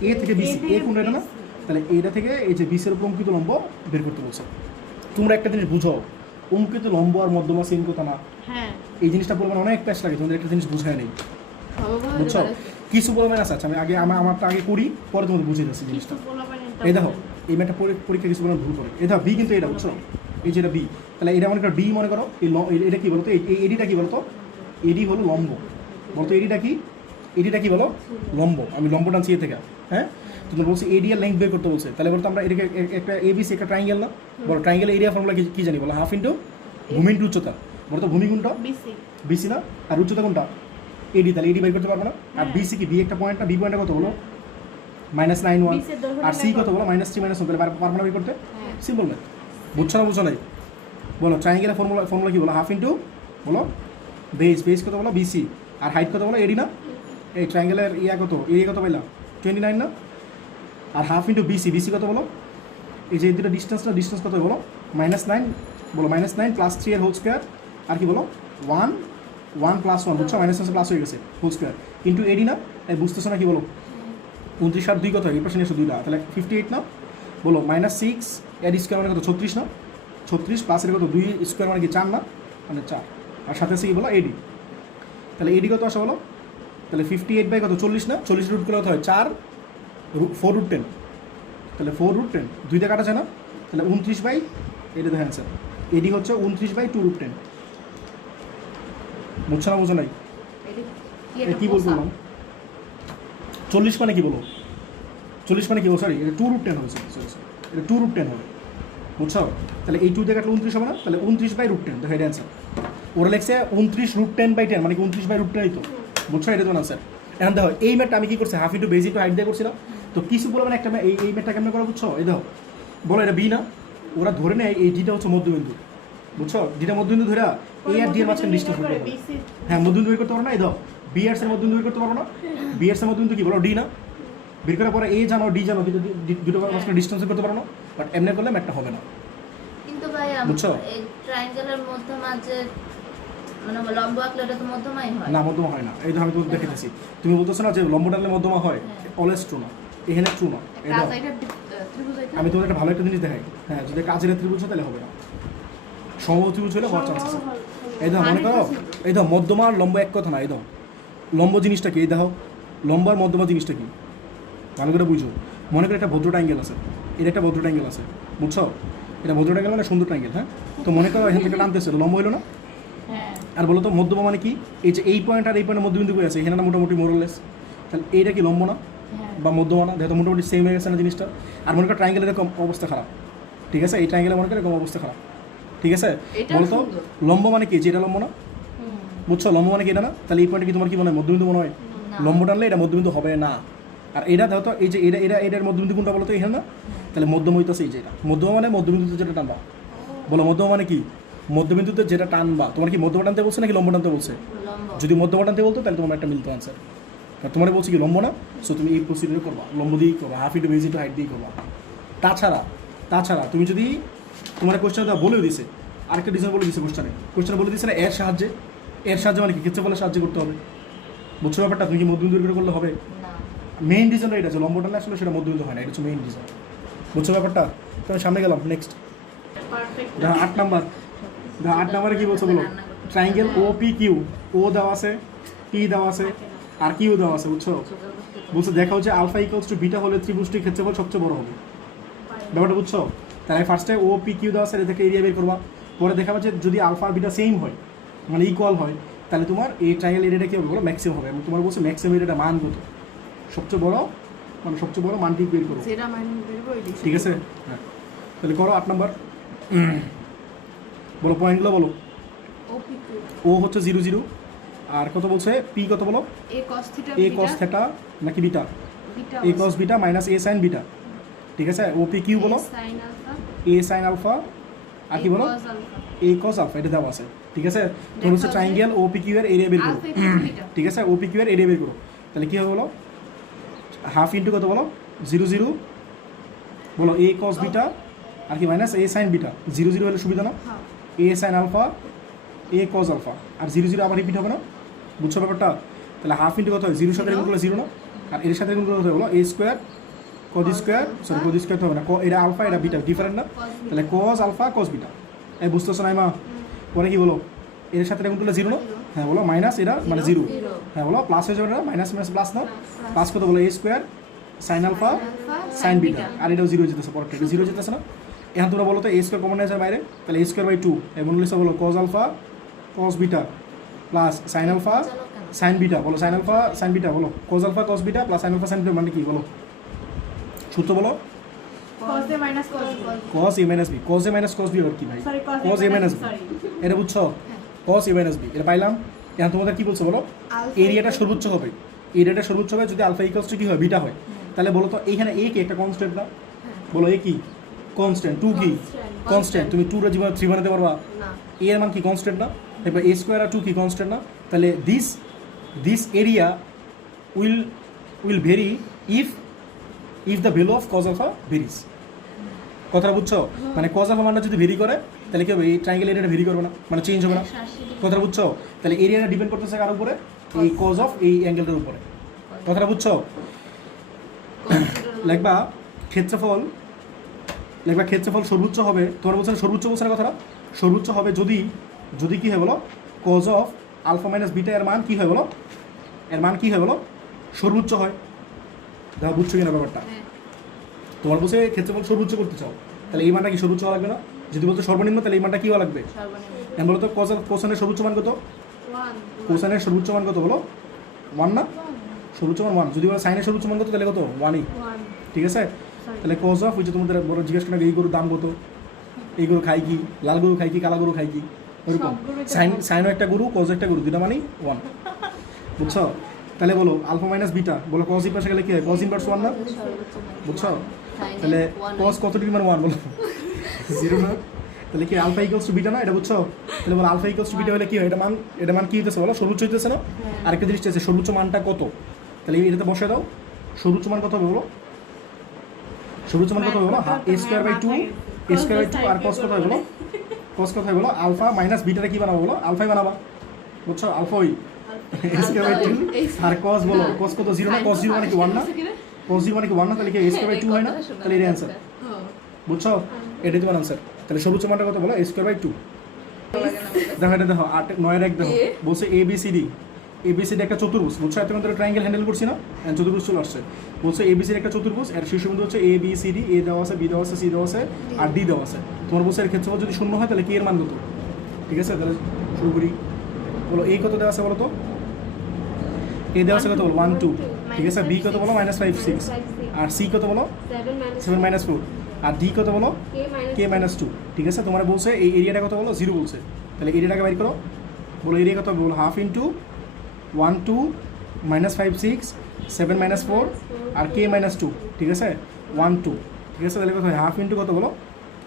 এ থেকে বিসি। এ কোন এটা না? তাহলে এটা থেকে এই যে বিসি এর উপর অঙ্কিত লম্ব বের করতে বলছে। তোমরা একটা জিনিস বুঝো, অঙ্কিত লম্ব আর মধ্যমা সেম কথা না। হ্যাঁ এই জিনিসটা বলবেন অনেক প্যাচ লাগে, তোমাদের একটা জিনিস বুঝায় নেই, সমবায় বুঝছো? কিছু বলবেন আছে, আচ্ছা আমি আগে আমারটা আগে করি, পরে তোমাদের বুঝিয়ে যাচ্ছি জিনিসটা। এই দেখো, এই ম্যাটটা পরীক্ষা কিছু বলে ভুল করে। এই দেখো বি কিন্তু এটা, বুঝছো? এই যেটা বি, তাহলে এটা মনে করো বি, মনে করো এটা কি বলতো? এই এডিটা কি বলতো? এডি হলো লম্ব, বলতো এডিটা কি? এডিটা কি বলো? লম্ব। আমি লম্ব টানছি এ থেকে, হ্যাঁ? তুমি বলছি এডি আর লেংথ বের করতে বলছে, তাহলে বলতো আমরা এটাকে একটা এবিসি একটা ট্রাইঙ্গেল না? বলো ট্রাইঙ্গেল এরিয়া ফর্মুলা কি জানি? বলো হাফ ইন্টু ভূমি ইন্টু উচ্চতা। বলতো ভূমি কোনটা? বিসি বিসি না? আর উচ্চতা কোনটা? এডি। তাহলে এডি বের করতে পারবো না? আর বিসি কি? বি একটা পয়েন্ট না? বি পয়েন্টটা কত বলো? -9 1, আর সি কত বলো? -3 -1। তাহলে পারবো না বের করতে? হ্যাঁ সিম্পল ম্যাথ। বুঝছো না? বুঝছো নাই? বলো ট্রাইঙ্গেলের ফর্মুলা কি বলো? হাফ ইন্টু বলো বেস কত বলো? বিসি। আর হাইট কত বলো? এডি না? এই ট্রাইঙ্গেলের কত? এরিয়া কত পাইলা? 29 না? আর হাফ ইন্টু বিসি কত বলো? এই যে দুটো ডিস্টেন্স না? ডিস্টেন্স কত বলো? -9 বলো, -9 +3 এর হোল স্কোয়ার, আর কি বলো? 1 1 + 1, বুঝছো? -1 প্লাস হয়ে গেছে, হোল স্কোয়ার ইন্টু এডি না? এই বুঝতেছো না? কি বলো? 29 আর 2 কত হয়? এই পাশে নিয়ে 2 না, তাহলে 58 না? বলো -6 এর স্কোয়ার মানে কত? 36 না? 36 প্লাস এর কত? 2 স্কোয়ার মানে কি 4 না? মানে 4, আর সাথে আছে কি বলো? এডি। তাহলে এডি কত আসে বলো? তাহলে 58 কত? 40 না? 40 রুট করলে কত হয়? 4 4√10, তাহলে 4√10 2 দিয়ে কাটা যায় না? তাহলে 29 এটা দেখেন স্যার, এডি হচ্ছে 29/2√10। বুঝছো না? বুঝো নাই? কি বলবো? 40 মানে কি বলো? 40 মানে কি বলো? সরি, এটা 2√10 হবে, সরি এটা 2√10 হবে, বুঝছো? তাহলে এই 2 দিয়ে কাটলে 29 হবে না? তাহলে 29/√10, দেখো এটা অ্যান্সার। ওরা লেখছে 29√10/10, মানে কি 29/√10 তো, বুঝছো? এটা তো অ্যান্সার। এখন দেখো এই ম্যাটটা আমি কি করছি? Half into base into height দিয়ে করছিলাম। তো কিছু বলে মানে একটা এই ম্যাটটা কেমন করে, বুঝছো? এই দেখো, বলো এটা বি না? ওরা ধরে নেয় এই ডিটা হচ্ছে মধ্যবিন্দু, বুঝছো? ডিটা মধ্যবিন্দু ধরে এ আর ডি এর মাঝখানে ডিস্টেন্স বের করতে পারো। হ্যাঁ, মধ্যবিন্দু বের করতে পারো না? এই দাও বি আর এর মধ্যবিন্দু বের করতে পারো না? বি আর এর মধ্যবিন্দু কি বলো? ডি না? বের করার পরে এ জানো, ডি জানো, কিন্তু দুটো মাঝখানে ডিস্টেন্স বের করতে পারো না? বাট এমনি করলে ম্যাটটা হবে না, কিন্তু ভাই বুঝছো? এই ট্রায়াঙ্গেলের মধ্যমা যে মানে লম্ব আঁকলে এটা তো মধ্যমাই হয় না, মধ্যমা হয় না। এই তো আমি তোমাকে দেখাতেছি, তুমি বলতেছো না যে লম্ব টানলে মধ্যমা হয়? অলওয়েজ ট্রু না, এখানে ট্রু না। এই দাও আমি তোমাদের একটা ভালো একটা জিনিস দেখাই। হ্যাঁ, যদি কাজের ত্রিভুজ হয় তাহলে হবে না, সমবাহু ত্রিভুজ হলে হওয়ার চান্স আছে। এই দাও মনে করো, এই দাও মধ্যমা আর লম্ব এক কথা না। এই দাও লম্ব জিনিসটা কি? এই দেখো লম্ব আর মধ্যমা জিনিসটা কি, ভালো করে বুঝো। মনে করো একটা ভদ্র ট্রাইঙ্গেল আছে, এটা একটা ভদ্র ট্রাইঙ্গেল আছে, বুঝছো? এটা ভদ্র ট্রাইঙ্গেল মানে সুন্দর ট্রাইঙ্গেল। হ্যাঁ, তো মনে করো এখান থেকে টানতেছে, লম্ব হলো না? আর বলো তো মধ্যমা মানে কি? এই যে এই পয়েন্ট আর এই পয়েন্টের মধ্যবিন্দু আছে, এখানে না মোটামুটি মোরলেস, তাহলে এইটা কি লম্ব না বা মধ্যমা না? যেহেতু মোটামুটি সেম হয়ে গেছে না জিনিসটা। আর মনে করো ট্রাইঙ্গেলের এরকম অবস্থা খারাপ, ঠিক আছে? এই ট্রাইঙ্গেলের মনে করো এরকম অবস্থা খারাপ, ঠিক আছে? বলতো লম্ব মানে কি? যেটা লম্ব না? বুঝছো লম্ব মানে কি এটা না? তাহলে এই পয়েন্টে কি তোমার কি মনে হয় মধ্যবিন্দু মনে হয়? না। লম্ব টানলে এটা মধ্যবিন্দু হবে না। আর এটা দেখো তো এই যে এটার মধ্যবিন্দু কোনটা বলো তো এখানে না? তাহলে মধ্যম হইতাছে এই যে এটা। মধ্যম মানে মধ্যবিন্দুতে যেটা টানবা। বলো মধ্যম মানে কি? মধ্যবিন্দুতে যেটা টানবা। তোমার কি মধ্যম টানতে বলছে নাকি লম্ব টানতে বলছে? লম্ব। যদি মধ্যম টানতে বলতো তাহলে তোমার একটা মিলতো আনসার। আর তোমার বলছি কি লম্ব না, সো তুমি এই প্রসিডিউর করবা, লম্ব দিয়েই করবা, half into base into height দিয়েই করবা। তাছাড়া তুমি যদি তোমার কোয়েশ্চেনটা বলেও দিছে, আরেকটা ডিজাইন বলে দিছে কোয়েশ্চেনে বলে দিছে না এর সাহায্যে মানে কি ক্ষেত্রফলের সাহায্যে করতে হবে। বুঝছো ব্যাপারটা? তুমি কি মধ্যবিন্দু বের করলে হবে? না। মেইন ডিজাইনটা এটা যে লম্ব টানলে আসলে সেটা মধ্যবিন্দু হয় না, এটা হচ্ছে মেইন ডিজাইন। বুঝছো ব্যাপারটা? তো আমি সামনে গেলাম নেক্সট পারফেক্ট। 8 নাম্বার। 8 নাম্বারে কি বলছো বলো? ট্রাইঙ্গেল ও পি কিউ, ও দেওয়া আছে, পি দেওয়া আছে, আর কিউ দেওয়া আছে। বুঝছো? বলছে দেখা হচ্ছে আলফা ইকুয়ালস টু বিটা হলে ত্রিভুজটির ক্ষেত্রফল সবচেয়ে বড় হবে। ব্যাপারটা বুঝছো? তাহলে ফার্স্টে ও পি কিউ দেওয়া আছে, এটা থেকে এরিয়া বের করবা। পরে দেখা যাচ্ছে যদি আলফা আর বিটা সেম হয় মানে ইকুয়াল হয় তাহলে তোমার এই ট্রাইঙ্গেল এরিয়াটা কী হবে বলো? ম্যাক্সিমাম হবে। এবং তোমার বলছে ম্যাক্সিমাম এরিয়াটা মান কত? সবচেয়ে বড় মানটি বের করো। যেটা মান বের করে দিছি। ঠিক আছে? হ্যাঁ, তাহলে করো 8 নাম্বার। বলো পয়েন্টগুলো বলো। OP2 ও হচ্ছে 0 0, আর কত বলছে পি কত বলো? A cos theta A cos theta নাকি বিটা? beta এ কস বিটা মাইনাস এ সাইন বিটা। ঠিক আছে? ও পি কিউ বলো, sin alpha এ সাইন আলফা, আর কি বলো? cos alpha এ কস আলফা, এটা দেওয়া আছে। ঠিক আছে? তোমার হচ্ছে ট্রাইঙ্গেল ও পি কিউ এর এরিয়া বের করো। alpha equals beta ঠিক আছে? ও পি কিউ এর এরিয়া বের করো। তাহলে কী হবে বলো? হাফ ইন্টু কত বলো? 0 0 বলো এ কস বিটা, আর কি মাইনাস এ সাইন বিটা। 0 0 হলে সুবিধা না? হ্যাঁ এ সাইন আলফা, এ কজ আলফা, আর 0 0 আবার রিপিট হবে না? বুঝছো ব্যাপারটা? তাহলে হাফ ইন্টু কত হয়? 0 সাথে গুণ করলে 0 না? আর এর সাথে গুণ করলে কত হবে বলো? A square cos square, sorry cos square তো হবে না, এটা আলফা এটা বিটা, ডিফারেন্ট না? cos beta তাহলে কজ আলফা কজ বিটা। এই বুঝতেছো না মা? পরে কি বলো? এর সাথে গুণ করলে 0 না? হ্যাঁ বলো মাইনাস এটা মানে 0। হ্যাঁ বলো প্লাস হয়ে যাবে না? মাইনাস মাইনাস প্লাস না? প্লাস কত বলো? A square sine alpha sine beta, আর এটাও 0 যেতেছে, পরেরটা এটা 0 যেতেছে না? এখন তোমরা বলো তো এ স্কোয়ার কমন আছে বাইরে, তাহলে এ স্কোয়ার বাই 2 এবং বলো cos alpha cos beta plus sine alpha sine beta. বলো সাইন আলফা সাইন বিটা, বলো cos alpha cos beta plus sine alpha sine beta মানে কি বলো? সূত্র বলো? cos a minus cos b cos A minus B. Cos A minus cos B আর কি ভাই? sorry cos A minus B, এটা বুঝছো? কজ এ মাইনাস বি এটা পাইলাম। এখন তোমাদের কি বলছো বলো? alpha এরিয়াটা সর্বোচ্চ হবে, এরিয়াটা সর্বোচ্চ হবে যদি আলফা ইকুয়ালস টু কি হয়? বিটা হয়। তাহলে বলো তো এইখানে এ কি একটা কনস্ট্যান্ট না? বলো এ কি কনস্ট্যান্ট? 2 কি কনস্ট্যান্ট? তুমি 2 এর জীবনে 3 বানাতে পারবা? না এ এর মান কি কনস্ট্যান্ট না? এবার এ স্কোয়ার আর 2 কি কনস্ট্যান্ট না? তাহলে this area will vary if the value of cos alpha varies. কথাটা বুঝছো? মানে কজ আলফা মানটা যদি ভেরি করে তাহলে কি হবে? এই ট্রাইঙ্গেল এরিয়াটা ভেরি করবে না, মানে চেঞ্জ হবে না। কথাটা বুঝছো? তাহলে এরিয়াটা ডিপেন্ড করতেছে কার উপরে? এই কজ অফ এই অ্যাঙ্গেলটার উপরে। কথাটা বুঝছো? লিখবা ক্ষেত্রফল সর্বোচ্চ হবে। তোমার বলছে সর্বোচ্চ বলছে না কথাটা? সর্বোচ্চ হবে যদি কি হয় বলো? Cos of alpha minus beta এর মান কি হয় বলো? এর মান কি হয় বলো? সর্বোচ্চ হয়। দেখো বুঝছো কিনা ব্যাপারটা? তোমার বলছে ক্ষেত্রফল সর্বোচ্চ করতে চাও, তাহলে এই মানটা কি সর্বোচ্চ হওয়া লাগবে না? যদি বলতো সর্বনিম্ন তাহলে এই মানটা কি হওয়া লাগবে? সর্বনিম্ন এখন বলো তো কোসানের সর্বোচ্চ মান কত? 1 কোসানের সর্বোচ্চ মান কত বলো? 1 না? সর্বোচ্চ মান 1। যদি বলো সাইনের সর্বোচ্চ মান কত তাহলে কত? 1ই। 1 ঠিক আছে? sorry তাহলে কজ অফ হচ্ছে তোমাদের বড় জিজ্ঞেস করা এই গরুর দাম কত, এই গরু খাই কি, লাল গরু খাই কি, কালা গরু খাই কি, ওরকম। সব গরুই তো সাইনও একটা গরু, কজ একটা গরু, দুটা মানেই 1। বুঝছো? তাহলে বলো আলফা মাইনাস বিটা, বলো কজ ইনভার্স গেলে কি হয়? কজ ইনভার্স 1 না? সর্বোচ্চ মান। বুঝছো? Sin তাহলে এ one কজ কত ডিগ্রি মানে 1 বলো? 0 না? তাহলে কি আলফা ইকুয়ালস টু বিটা না? এটা বুঝছো? তাহলে বলো আলফা ইকুয়ালস টু বিটা হলে কি হয়? এটা মান কি হইতেছে বলো? সর্বোচ্চ হইতেছে না? আরেকটা জিনিস আছে, সর্বোচ্চ মানটা কত? তাহলে এটাতে বসে দাও। সর্বোচ্চ মান কত হবে বলো? সর্বোচ্চ মান কত হবে বলো? A square by 2, A square by 2 আর কস কত হয় বলো? কস কত হয় বলো? আলফা মাইনাস বিটাটা কি বানাবো বলো? আলফাই বানাবা। বুঝছো? আলফা ওই এ স্কোয়ার বাই 2 আর কস বলো কস কত? 0 না? কস 0 মানে কি 1 না? কস 0 মানে কি 1 না? তাহলে কি এ স্কোয়ার বাই 2 হয় না? তাহলে এটা অ্যান্সার। বুঝছো? এটাই তোমার অ্যান্সার। তাহলে সর্বোচ্চ মানটা কত বলো? A square by 2। দেখো এটা দেখো 9 এক দেখো বলছে এবিসিডি একটা চতুর্ভুজ। বুঝছো? এত ধরে ট্রায়াঙ্গেল হ্যান্ডেল করছি না, চতুর্ভুজ চলে আসছে। বলছে এবিসিডি একটা চতুর্ভুজ, এর শীর্ষবিন্দু হচ্ছে এ বি সি ডি, এ দেওয়া আছে, বি দেওয়া আছে, সি দেওয়া আছে, আর ডি দেওয়া আছে। তোমার বলছে এর ক্ষেত্রফল যদি 0 হয় তাহলে কে এর মান কত? ঠিক আছে? তাহলে শুরু করি। বলো এ কত দেওয়া আছে বলো তো? এ দেওয়া আছে কত বলো? 1 2। ঠিক আছে? বি কত বলো? -5 6। আর সি কত বলো? 7 -4। আর ডি কত বলো? কে -2। ঠিক আছে? তোমার বলছে এই এরিয়াটা কত বলো? 0 বলছে। তাহলে এরিয়াটাকে বাইর করো। বলো এরিয়া কত হবে বলো হাফ ইন্টু 1 2 মাইনাস 5 6 7 মাইনাস 4 আর কে মাইনাস 2 ঠিক আছে 1 2 ঠিক আছে তাহলে কত হয় হাফ ইন্টু কত বলো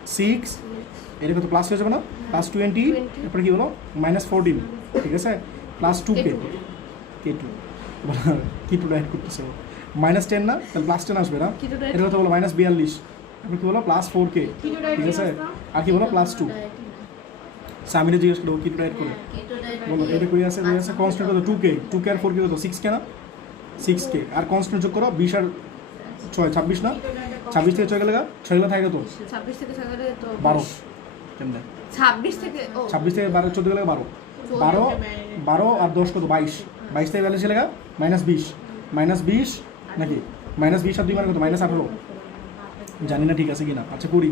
6 এটা কত প্লাস হয়ে যাবে না প্লাস 20 এরপরে কি হলো মাইনাস 14 ঠিক আছে প্লাস 2 কে কে 2 কি 2 রাইট করতেছে মাইনাস 10 না তাহলে প্লাস 10 আসবে না এটা কত বলো মাইনাস 42 এরপর কি বলো প্লাস 4 কে ঠিক আছে আর কি বলো প্লাস 2 সামিনে জিজ্ঞেস করো কি 2 রাইট করে বলো এটা কই আছে কনস্ট্যান্ট কত 2k 2k আর 4k কত 6k না 6k আর কনস্ট্যান্ট যোগ করো 20 আর 6 26 না 26 থেকে 6 গেলে 6 গেলে থাকে কত 26 থেকে 6 গেলে তো 12 কেমনে 26 থেকে 26 থেকে 12 14 গেলে 12 12 12 আর 10 কত 22 22 থেকে 42 গেলে মাইনাস 20 নাকি মাইনাস 20 আর 2 মানে কত মাইনাস 18 জানি না ঠিক আছে কিনা আচ্ছা করি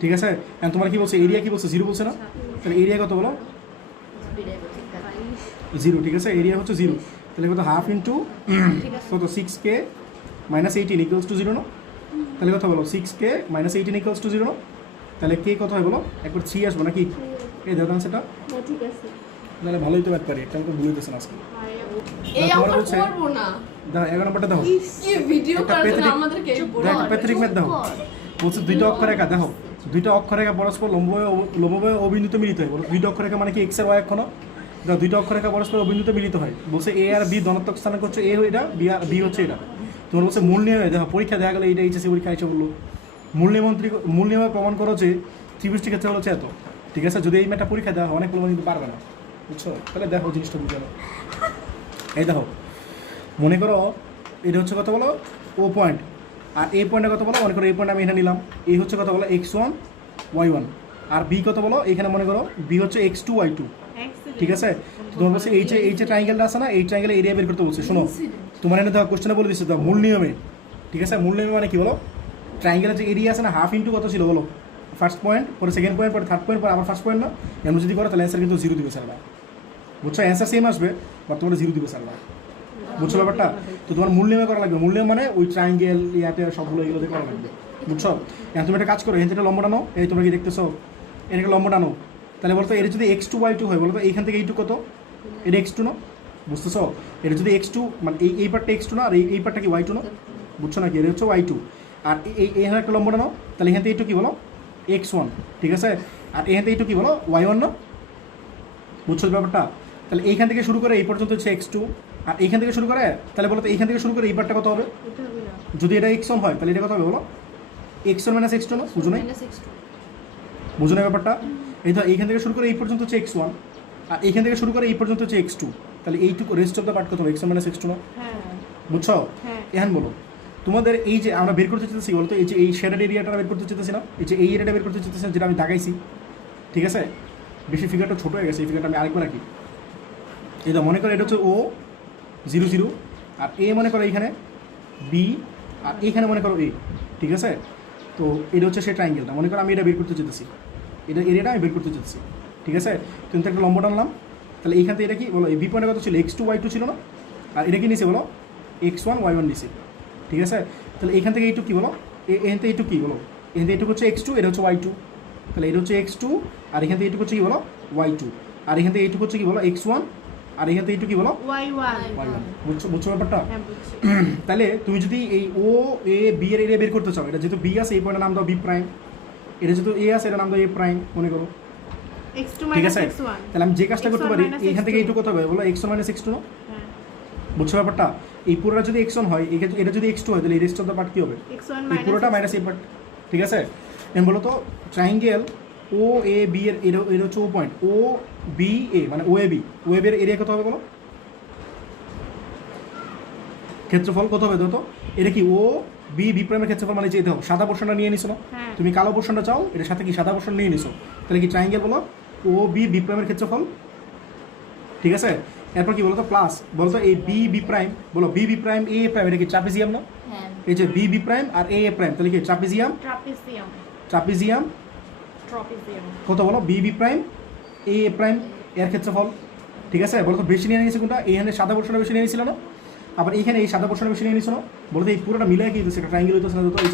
ঠিক আছে এখন তোমার কি বলছে এরিয়া কি বলছে 0 বলছে না তাহলে এরিয়া কত বলো 0 ঠিক আছে এরিয়া হচ্ছে 0 তাহলে কত হাফ ইন্টু কত 6k মাইনাস 18 ইকুয়ালস টু 0 না তাহলে কত বলো 6k মাইনাস 18 ইকুয়ালস টু 0 না তাহলে কে কত হয় বলো একবার 3 আসবো নাকি এই দেখো সেটা ঠিক আছে তাহলে ভালোই তো ব্যাট পারি একটা আমাকে ভুলে দিতেছেন আজকে এই তোমার আমরা বলছে- করব না দাও 11 নম্বরটা দাও কি ভিডিও একটা করার জন্য পেত্রিক- আমাদেরকে দেখো প্যাট্রিক ম্যাথ দাও বলছে দুইটা অক্ষরেখা দেখো দুইটা অক্ষরেখা পরস্পর লম্বভাবে অবিন্দুত মিলিত হয় বলো দুইটা অক্ষরেখা মানে কি এক্স আর ওয়াই অক্ষ না দেখো দুইটা অক্ষরেখা পরস্পর অবিন্দুত মিলিত হয় বলছে এ আর বি ধনাত্মক স্থানে করছে এ এটা বি হচ্ছে এটা তোমার বলছে মূল নিয়মে দেখো পরীক্ষা দেখা গেলো এইটা এইচএসসি পরীক্ষা এসে বললো মূল নিয়মে প্রমাণ করো যে ত্রিভুজটি ক্ষেত্রে হচ্ছে এত ঠিক আছে যদি এই ম্যাথটা পরীক্ষা দেওয়া হয় অনেক কিন্তু পারবে না বুঝছো তাহলে দেখো জিনিসটা বুঝে নাও এই দেখো মনে করো এটা হচ্ছে কথা বলো ও পয়েন্ট আর এই পয়েন্টে কত বলো মনে করো এই পয়েন্ট আমি এখানে নিলাম এই হচ্ছে কথা বলো x1 y1 আর বি কত বলো এখানে মনে করো বি হচ্ছে x2 y2 ঠিক আছে তো তোমার বলছে এই যে ট্রাইঙ্গেলটা আছে না এই ট্রাইঙ্গেলে এরিয়া বের করতে বলছে শোনো তোমার এনে দেখো কোশ্চেনে বলে দিচ্ছে তো মূল নিয়মে ঠিক আছে মূল নিয়মে মানে কি বলো ট্রাইঙ্গেলের যে এরিয়া আছে না হাফ ইন্টু কত ছিল বলো ফার্স্ট পয়েন্ট পরে সেকেন্ড পয়েন্ট পরে থার্ড পয়েন্ট পরে আবার ফার্স্ট পয়েন্ট না এমন যদি করো তাহলে অ্যান্সার কিন্তু 0 দিবে স্যার বুঝছো অ্যান্সার সেম আসবে বা তোমার 0 দিবে স্যার বুঝছো ব্যাপারটা তো তোমার মূল নিয়মে করা লাগবে মূল নিয়ম মানে ওই ট্রাইঙ্গেল ইয়াতে সবগুলো এগুলো দিয়ে করা লাগবে বুঝছো এখন তুমি একটা কাজ করো এখান থেকে লম্বা টানো এই তোমরা কি দেখতেছো এটাকে লম্বা টানো তাহলে বলতো এটা যদি x2 y2 হয় বলতো এইখান থেকে এইটুকু কত এটা x2 না বুঝতেছো এটা যদি x2 মানে এই পার্টটা x2 না আর এই পার্টটা কি y2 না বুঝছো নাকি এটা হচ্ছে y2 আর এখানে একটা লম্বা টানো তাহলে এখান থেকে এইটুকু কি বলো x1 ঠিক আছে আর এখান থেকে এইটুকু কি বলো y1 না বুঝছো ব্যাপারটা তাহলে এইখান থেকে শুরু করে এই পর্যন্ত হচ্ছে x2 আর এইখান থেকে শুরু করে তাহলে বলো তো এইখান থেকে শুরু করে এই পার্টটা কত হবে যদি এটা x1 হয় তাহলে এটা কত হবে বলো x1 মাইনাস x2 না বুঝো নাই বুঝো না ব্যাপারটা এই তো এইখান থেকে শুরু করে এই পর্যন্ত হচ্ছে x1 আর এইখান থেকে শুরু করে এই পর্যন্ত হচ্ছে x2 তাহলে এইটুকু রেস্ট অফ দ্য পার্ট কত হবে x1 মাইনাস x2 না হ্যাঁ বুঝছো হ্যাঁ এখন বলো তোমাদের এই যে আমরা বের করতে চাইতেছি বলতো এই যে এই শেডেড এরিয়াটা বের করতে চাইতেছি না এই যে এই এরিয়াটা বের করতে চাইতেছি না, যেটা আমি দাগাইছি ঠিক আছে বেশি ফিগারটা ছোট হয়ে গেছে এই ফিগারটা আমি আরেকবার রাখি এই তো মনে করো এটা হচ্ছে ও 0 0 আর এ মনে করো এইখানে বি আর এইখানে মনে করো এ ঠিক আছে তো এটা হচ্ছে সেই ট্রাইঙ্গেলটা মনে করো আমি এটা বের করতে চাইতেছি এটা এরিয়াটা আমি বের করতে চাইতেছি ঠিক আছে তুমি তো একটা লম্বা টানলাম তাহলে এইখান থেকে এটা কি বলো এই বি পয়েন্টে কত ছিল x2 y2 ছিল না আর এটা কি নিয়েছে বলো x1 y1 নিয়েছে ঠিক আছে তাহলে এখান থেকে এইটুকু কি বলো এখান থেকে এইটুকু কি বলো এখান থেকে এইটুকু হচ্ছে x2 এটা হচ্ছে y2 তাহলে এটা হচ্ছে x2 আর এখান থেকে এইটুকু হচ্ছে কি বলো y2 আর এখান থেকে এইটুকু হচ্ছে কি বলো x1 আর এখান থেকে এইটুকু কি বলো y1 y1 বুঝছো ব্যাপারটা হ্যাঁ বুঝছি তাহলে তুমি যদি এই ও এ বি এর এরিয়া বের করতে চাও এটা যেহেতু বি আছে এই পয়েন্টের নাম দাও বি প্রাইম এটা যেহেতু এ আছে এটা নাম দাও এ প্রাইম মনে করো x2 ঠিক minus আছে x1 তাহলে আমি যে কাজটা করতে x1 পারি minus এখান থেকে x2 এইটুকু কত হবে বলো x1 মাইনাস x2 না হ্যাঁ বুঝছো ব্যাপারটা এই পুরোটা যদি x1 হয় এটা যদি x2 হয় তাহলে এই রেস্ট অফ দ্য পার্ট কি হবে x1 এই পুরোটা মাইনাস এই পার্ট ঠিক আছে এখন বলো তো ট্রাইঙ্গেল ও এ বি এর এটা হচ্ছে ও পয়েন্ট ও বি এ মানে ও এ বি এর এরিয়া কত হবে বলো ক্ষেত্রফল কত হবে তো এটা কি ও বি বি প্রাইমের ক্ষেত্রফল মানে যে দেখো সাদা পোর্শনটা নিয়ে নিছো না হ্যাঁ তুমি কালো পোর্শনটা চাও এটার সাথে কি সাদা পোর্শন নিয়ে নিছো তাহলে কি ট্রাইঙ্গেল বলো ও বি বি প্রাইমের ক্ষেত্রফল ঠিক আছে এরপর কি বলো তো প্লাস বলো তো এই বি বি প্রাইম বলো বি বি প্রাইম এ প্রাইম এটা কি ট্রাপিজিয়াম না হ্যাঁ এই যে বি বি প্রাইম আর এ প্রাইম তাহলে কি ট্রাপিজিয়াম trapezium কত বলো বি বি প্রাইম এ প্রাইম এর ক্ষেত্রফল ঠিক আছে বলো তো বেশি নিয়ে নিয়েছে কোনটা এখানে সাদা পোর্শনটা বেশি নিয়ে নিয়েছিল না আবার এইখানে এই সাদা পোর্শনটা বেশি নিয়ে নিয়েছিল না বলো তো এই পুরোটা মিলে কি হইতেছে একটা ট্রাইঙ্গেল হইতেছে না তো এই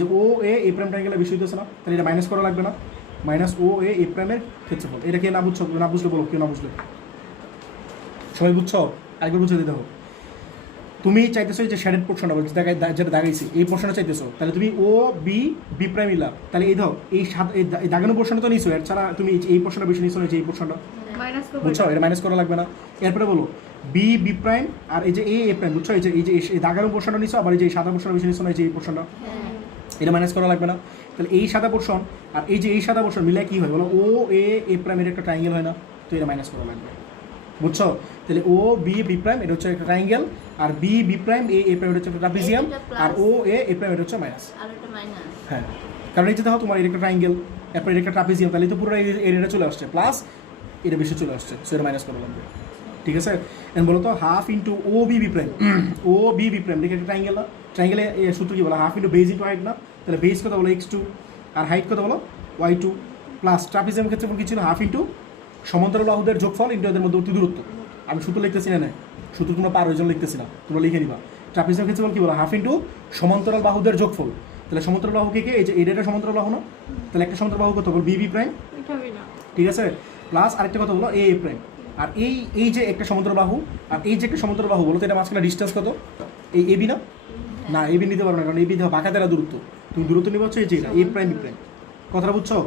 যে ও এ প্রাইম ট্রাইঙ্গেলটা বেশি হইতেছে না তাহলে এটা মাইনাস করা লাগবে না মাইনাস ও এ এ প্রাইমের ক্ষেত্রফল। এটা কে না বুঝছো, না বুঝলে বলো, কেউ না বুঝলে। সবাই বুঝছো? আরেকবার বুঝে দিতে হবে। তুমি চাইতেছো যে শেডেড পোর্শনটা যেটা দাগাইছি এই পোর্শনটা চাইতেছো, তাহলে তুমি ও বি বি প্রাইম নিলাম, তাহলে এই ধর এই দাগানো পোর্শনটা তো নিছো, এর ছাড়া তুমি এই পোর্শনটা বেশি নিছো না, যে এই পোর্শনটা মাইনাস করব বুঝছো, এটা মাইনাস করা লাগবে না। এরপরে বলো বি বি প্রাইম আর এই যে এ এ প্রাইম, বুঝছো, এই দাগানো পোর্শনটা নিছো, আবার এই যে এই সাদা পোর্শনটা বেশি নিছো না, এই যে এই পোর্শনটা, হ্যাঁ এটা মাইনাস করা লাগবে না। তাহলে এই সাদা পোর্শন আর এই যে এই সাদা পোর্শন মিলে কি হয় বলো, ও এ এ প্রাইমের একটা ট্রাইঙ্গেল হয় না, তো এটা মাইনাস করা লাগবে, বুঝছো। তাহলে ও বি বি প্রাইম এটা হচ্ছে একটা ট্রাইঙ্গেল, আর বি বি প্রাইম এ এ প্রাইম এটা হচ্ছে একটা ট্রাপিজিয়াম, আর ও এ এ প্রাইম এটা হচ্ছে মাইনাস। আর এটা মাইনাস। হ্যাঁ, কারণ এই যে দেখো তোমার এটা একটা ট্রাইঙ্গেল, এরপর এটা একটা ট্রাপিজিয়াম, তাহলে তো পুরো এরিয়াটা চলে আসছে, প্লাস এটা বেশি চলে আসছে, সো এটা মাইনাস করা লাগবে। ঠিক আছে, এখন বলো তো half into O B B prime, O B B prime দেখে একটা ট্রাইঙ্গেল না, ট্রাইঙ্গেলে সূত্র কি বলো, half into base into height না, তাহলে বেজ কত বলো x2 আর হাইট কত বলো y2, প্লাস ট্রাপিজিয়ামের ক্ষেত্রে কি ছিল, হাফ ইন্টু সমান্তরাল বাহুদের যোগফল ইন্টু এদের মধ্যবর্তী দূরত্ব। আমি সূত্র লিখতেছি না, সূত্র তোমরা পারো, ওই জন্য লিখতেছি না, তোমরা লিখে নিবা। ট্রাপিজিয়ামের ক্ষেত্রে বল কি বলো, হাফ ইন্টু সমান্তরাল বাহুদের যোগফল, তাহলে সমান্তরাল বাহু কে এই যে এটা সমান্তরাল বাহু না, তাহলে একটা সমান্তরাল বাহু কত বল বি বি প্রাইম, এটা হবে না। ঠিক আছে, প্লাস আরেকটা কথা বলো এ এ প্রাইম, আর এই যে একটা সমান্তরাল বাহু আর এই যে একটা সমান্তরাল বাহু, বলো তো এটা মাঝখানে ডিস্টেন্স কত, এই এবি না, না এবি নিতে পারো না, কারণ এবি দেখো বাঁকা দ্বারা দূরত্ব, তুমি দূরত্ব নিবে হচ্ছে এই যে এটা এ প্রাইম বি প্রাইম, কথাটা বুঝছো।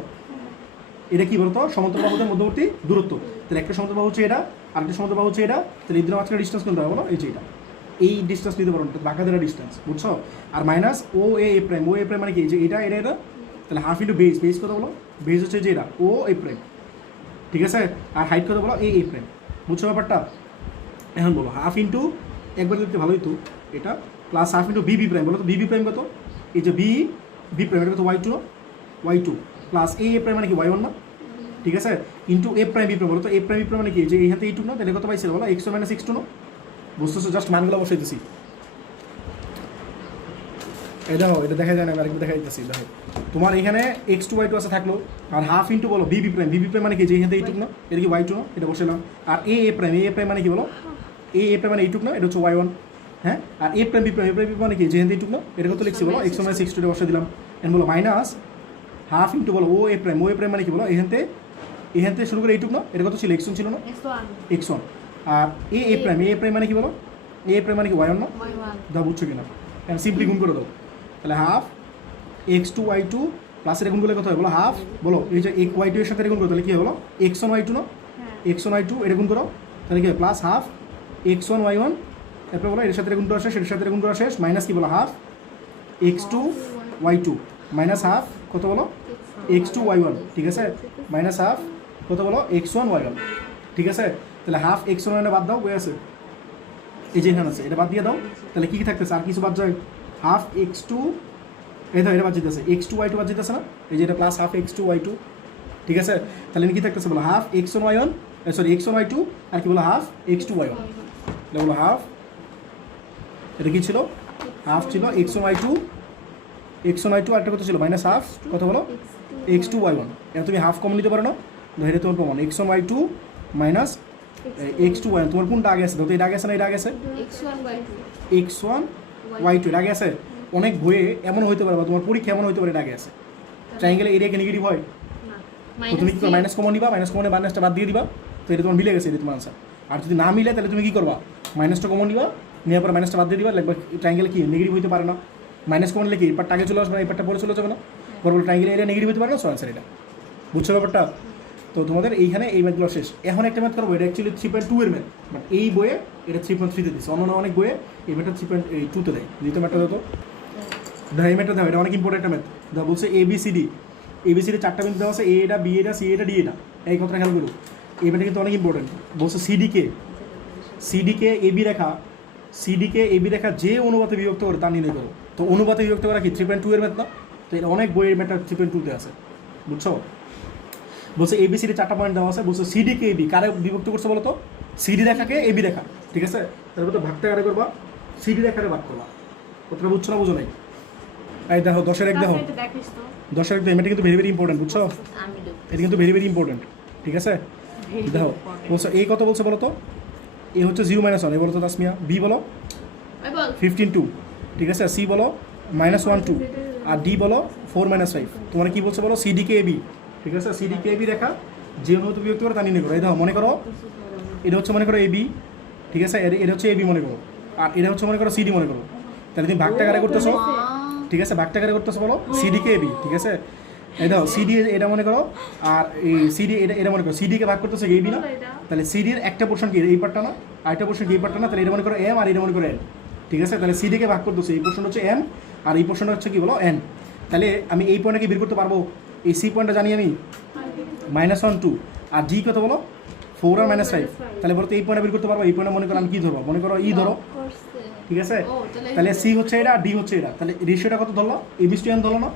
এটা কি বলতো, সমান্তরাল বাহুদের মধ্যবর্তী দূরত্ব, তাহলে একটা সমান্তরাল বাহু হচ্ছে এটা, আরেকটা সমান্তরাল বাহু হচ্ছে এটা, তাহলে এই দুটো মাঝখানে ডিস্টেন্স কোনটা বলো, এই যে এটা, এই ডিস্টেন্স নিতে পারো না, বাঁকা দ্বারা ডিস্টেন্স, বুঝছো। আর মাইনাস ও এ এ প্রাইম, ও এ প্রাইম মানে কি, যে এটা এটা এটা, তাহলে হাফ ইন্টু বেস, বেস কত বলো, বেস হচ্ছে যে এটা ও এ প্রাইম, ঠিক আছে, আর হাইট কত বলো এ এ প্রাইম, বুঝছো ব্যাপারটা। এখন বলো হাফ ইন্টু, একবার লিখতে ভালোই তো এটা, plus half into B B prime, বলো তো বি বি প্রাইম কত, এই যে বি বি প্রাইম এটা কত y2 y2, প্লাস এ এ প্রাইম মানে কি y1 না, ঠিক আছে, ইন্টু এ প্রাইম বি প্রাইম, বলো তো এ প্রাইম বি প্রাইম মানে কি, যে এইখানে এইটুকু না, তাহলে কত পাইছিল বলো x1 মাইনাস x2 না, বুঝতেছো, জাস্ট মানগুলো বসাইতেছি। এই দেখো এটা দেখা যায় না, আমি আরেকবার দেখা দিতেছি, দেখো তোমার এখানে x2 y2 আছে থাকলো, আর হাফ ইন্টু বলো বি বি প্রাইম মানে কি, যে এখানে এইটুকু না, এটা কি y2 না, এটা বসালাম, আর এ এ প্রাইম মানে কি বলো, এ এ প্রাইম মানে এইটুকু না, এটা হচ্ছে y1, হ্যাঁ, আর এ প্রাইম বি প্রাইম মানে কি, যে এখানে এইটুকু না, এটা কত লিখছি বলো x1 মাইনাস x2 বসে দিলাম, এখন বলো মাইনাস হাফ ইন্টু বলো ও এ প্রাইম মানে কি বলো, এখানতে শুরু করে এইটুকু না, এটা কত ছিল x1 ছিল না, x1 x1, আর এ এ প্রাইম মানে কি বলো, এ প্রাইম মানে কি y1 না, y1 দাও বুঝছো কিনা, এখন সিম্পলি গুণ করে দাও, তাহলে হাফ x2 y2 প্লাস এর গুণ করলে কত হয় বলো, হাফ বলো এই যে y2 এর সাথে গুণ করো, তাহলে কি হয় বলো x1 y2 না, হ্যাঁ x1 y2 এটা গুণ করো, তাহলে কি হয় প্লাস হাফ x1 y1, তারপরে বলো এর সাথে গুণ করা শেষ, এর সাথে গুণ করা শেষ, মাইনাস কি বলো half x2 y2 minus half কত বলো x2 y1, ঠিক আছে, মাইনাস হাফ কত বলো x1 y1, ঠিক আছে, তাহলে হাফ x1 y1 বাদ দাও, বই আছে এই যে এখানে আছে, এটা বাদ দিয়ে দাও, তাহলে কি থাকতেছে, আর কিছু বাদ যায়, হাফ x2, এই ধর এটা বাদ যেতেছে x2 y2 বাদ যেতেছে না, এই যে এটা প্লাস হাফ x2 y2, ঠিক আছে, তাহলে কি থাকতেছে বলো half x1 y1, sorry x1 y2, আর কি বলো হাফ x2 y1, তাহলে বলো হাফ, এটা কি ছিল, হাফ ছিল x1 y2, আর একটা কত ছিল মাইনাস হাফ কত বলো x2 y1, এখন তুমি হাফ কমন নিতে পারো না, ধরে তোমার প্রমাণ x1 y2 minus x2 y1, তোমার কোনটা আগে আছে, তো এটা আগে আছে না, এটা আগে আছে x1 y2 x1 y2 এটা আগে আছে, অনেক বইয়ে এমন হইতে পারে বা তোমার পরীক্ষা এমন হইতে পারে এটা আগে আছে, ট্রাইঙ্গেলে এরিয়াকে নেগেটিভ হয়, তো তুমি কি করো মাইনাস কমন নিবা, মাইনাস কমনে মাইনাসটা বাদ দিয়ে দিবা, তো এটা তোমার মিলে গেছে, এটা তোমার আনসার। আর যদি না মিলে তাহলে তুমি কি করবা, মাইনাসটা কমন নিবা, নেওয়ার পর মাইনাসটা বাদ দিয়ে দিবা, লাগবে ট্রাইঙ্গেলে কি নেগেটিভ হইতে পারে না, মাইনাস কমন লিখে এই পার্টটা আগে চলে আসবে না, এই পার্টটা পরে চলে যাবে না, বরং ট্রাইঙ্গেল এরিয়া নেগেটিভ হতে পারে না, সো আনসার এটা, বুঝছো ব্যাপারটা। তো তোমাদের এইখানে এই ম্যাথগুলো শেষ, এখন একটা ম্যাথ করবো, এটা অ্যাকচুয়ালি 3.2 এর ম্যাথ, বাট এই বইয়ে এটা 3.3 তে দিচ্ছে, অন্য অনেক বইয়ে এই ম্যাথটা 3.2 তে দেয়, দ্বিতীয় ম্যাথটা দাও তো, দেখো এই ম্যাথটা দাও, এটা অনেক ইম্পর্টেন্ট একটা ম্যাথ, দাও বলছে এবিসিডি 4টা বিন্দু দেওয়া আছে, এ এটা বি এটা সি এটা ডি এটা, এই কথাটা খেয়াল করো, এই ম্যাথটা কিন্তু অনেক ইম্পর্টেন্ট, বলছে সিডিকে এবি রেখা যে অনুপাতে বিভক্ত করে তা নির্ণয় করো, তো অনুপাতে বিভক্ত করা কি 3.2 এর ম্যাথ না, তো এটা অনেক বইয়ের ম্যাথটা 3.2 তে আছে, বুঝছো। বলছে এবিসিডি 4টা পয়েন্ট দেওয়া আছে, বলছে সিডিকে এবি কারে বিভক্ত করছে বলো তো, সিডি রেখাকে এবি রেখা, ঠিক আছে, তারপর তো ভাগটা কারে করবা, সিডি রেখারে ভাগ করবা, কথাটা বুঝছো না বুঝো নাই, এই দেখো 10-এর 1 দেখো, এটা দেখিস তো 10-এর 1 এটা কিন্তু ভেরি ভেরি ইম্পর্টেন্ট, বুঝছো, আমি এটা কিন্তু ভেরি ভেরি ইম্পর্টেন্ট, ঠিক আছে, দেখো বলছে এই কত বলছে বলো তো, এ হচ্ছে 0-1, এই বলো তো তাসমিয়া, বি বলো ওই বল 15-2, ঠিক আছে, সি বলো -1-2, আর ডি বলো 4-5, তোমার কি বলছে বলো সিডিকে এবি ঠিক আছে, সিডি কে বি রেখা যে অনুভূত বিভক্ত করে তা নির্ণয় করো। এই দেখো মনে করো এটা হচ্ছে মনে করো এবি, ঠিক আছে, এটা হচ্ছে এবি মনে করো, আর এটা হচ্ছে মনে করো সিডি মনে করো। তাহলে তুমি ভাগটা কারে করতেছো, ঠিক আছে, ভাগটা কারে করতেছো বলো, সিডি কে বি, ঠিক আছে। এই দেখো সিডি এটা মনে করো, আর এই সিডি এটা মনে করো, সিডিকে ভাগ করতেছো এবি না, তাহলে সিডির একটা পোর্শন কি এই পার্টটা না, আরেকটা পোর্শন কি এই পার্টটা না, তাহলে এটা মনে করো এম আর এটা মনে করো এন, ঠিক আছে। তাহলে সিডিকে ভাগ করতেছো, এই পোর্শন হচ্ছে এম আর এই পোর্শনটা হচ্ছে কি বলো এন। তাহলে আমি এই পয়েন্টটা কি বের করতে পারবো, এই সি পয়েন্টটা জানি আমি -1 2, আর ডি কত বলো 4 আর -5। তাহলে বলো তো এই পয়েন্টটা বের করতে পারবো, এই পয়েন্টটা মনে করো আমি কি ধরবো, মনে করো ই ধরো, ঠিক আছে। তাহলে সি হচ্ছে এটা, ডি হচ্ছে এটা, তাহলে রেশিওটা কত ধরলো, এবিএন ধরলো না,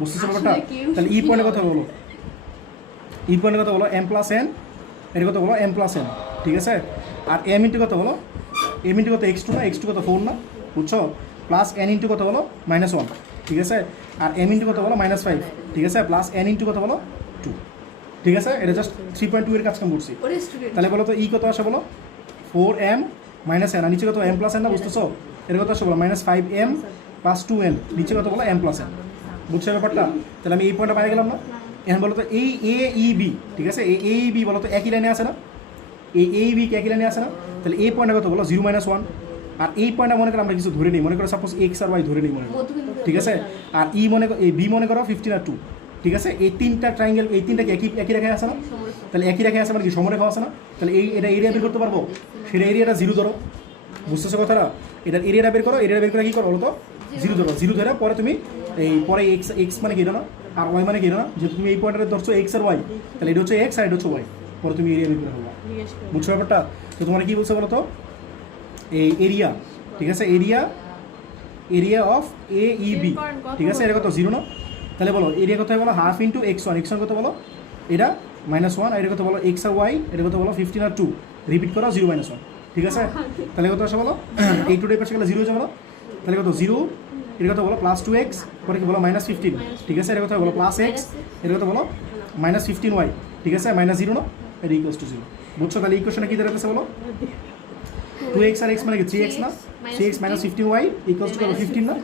বুঝতেছো ব্যাপারটা। তাহলে ই পয়েন্টের কথা বলো, ই পয়েন্টের কথা বলো এম প্লাস এন, এর কথা বলো এম প্লাস এন, ঠিক আছে। আর এম ইন্টু কত বলো, এম ইন্টু কত x2 না, x2 কত 4 না, বুঝছো, প্লাস এন ইন্টু কত বলো -1, ঠিক আছে। আর এম ইন্টু কত বলো -5, ঠিক আছে, প্লাস এন ইন্টু কত বলো 2, ঠিক আছে। এটা জাস্ট 3.2 এর কাজ কাম করছি। তাহলে বলো তো ই কত আসে বলো 4m - n, আর নিচে কত m প্লাস n না, বুঝতেছো, এর কত আসে বলো -5m প্লাস 2n, নিচে কত বলো m প্লাস n, বুঝছো ব্যাপারটা। তাহলে আমি এই পয়েন্টটা পাই গেলাম না। এখন বলো তো এই এ ই বি, ঠিক আছে, এই এ বি বলো তো একই লাইনে আছে না, এই এ বি একই লাইনে আছে না। তাহলে এই পয়েন্টটা কত বলো 0 - 1, আর এই পয়েন্টটা মনে করো আমরা কিছু ধরে নিই, মনে করো সাপোজ এক্স আর ওয়াই ধরে নিই মনে করো, ঠিক আছে। আর ই মনে করো এই বি মনে করো 15 আর 2, ঠিক আছে। এই তিনটা ট্রাইঙ্গেল, এই তিনটা কি একই রেখায় আছে না, তাহলে একই রেখায় আছে মানে কি সমরেখা আছে না। তাহলে এই এটা এরিয়া বের করতে পারবো, সেটা এরিয়াটা 0 ধরো, বুঝতেছো কথাটা। এটার এরিয়াটা বের করো, এরিয়াটা বের করে কী করো বলো তো 0 ধরো, 0 ধরে পরে তুমি এই পরে এক্স মানে কি এটা না, আর ওয়াই মানে কি এটা না, যেহেতু তুমি এই পয়েন্টটা ধরছো এক্স আর ওয়াই, তাহলে এটা হচ্ছে এক্স আর এটা হচ্ছে ওয়াই, পরে তুমি এরিয়া বের করে ফেলবা, বুঝছো ব্যাপারটা। তো তোমার কি বলছে বলো তো, এই এরিয়া, ঠিক আছে, area of A E B, ঠিক আছে, এটা কত 0 না। তাহলে বলো এরিয়া কত হয় বলো হাফ ইন্টু x1, x1 কত বলো এটা -1, আর এটা কত বলো এক্স আর ওয়াই, এটা কত বলো 15 আর 2, রিপিট করো 0 - 1, ঠিক আছে। তাহলে কত আসে বলো এই টুডে পাশে গেলে 0 হয়ে যাবে বলো, তাহলে কত 0, এটা কত বলো +2x, পরে কি বলো -15, ঠিক আছে, এটা কত বলো +x, এটা কত বলো -15y, ঠিক আছে, -0 না, এটা ইকুয়ালস টু 0, বুঝছো। তাহলে ইকুয়েশনে কি দাঁড়াতেছে বলো 2x আর x মানে কি 3x না, 3x - 15y ইকুয়ালস টু 15 না,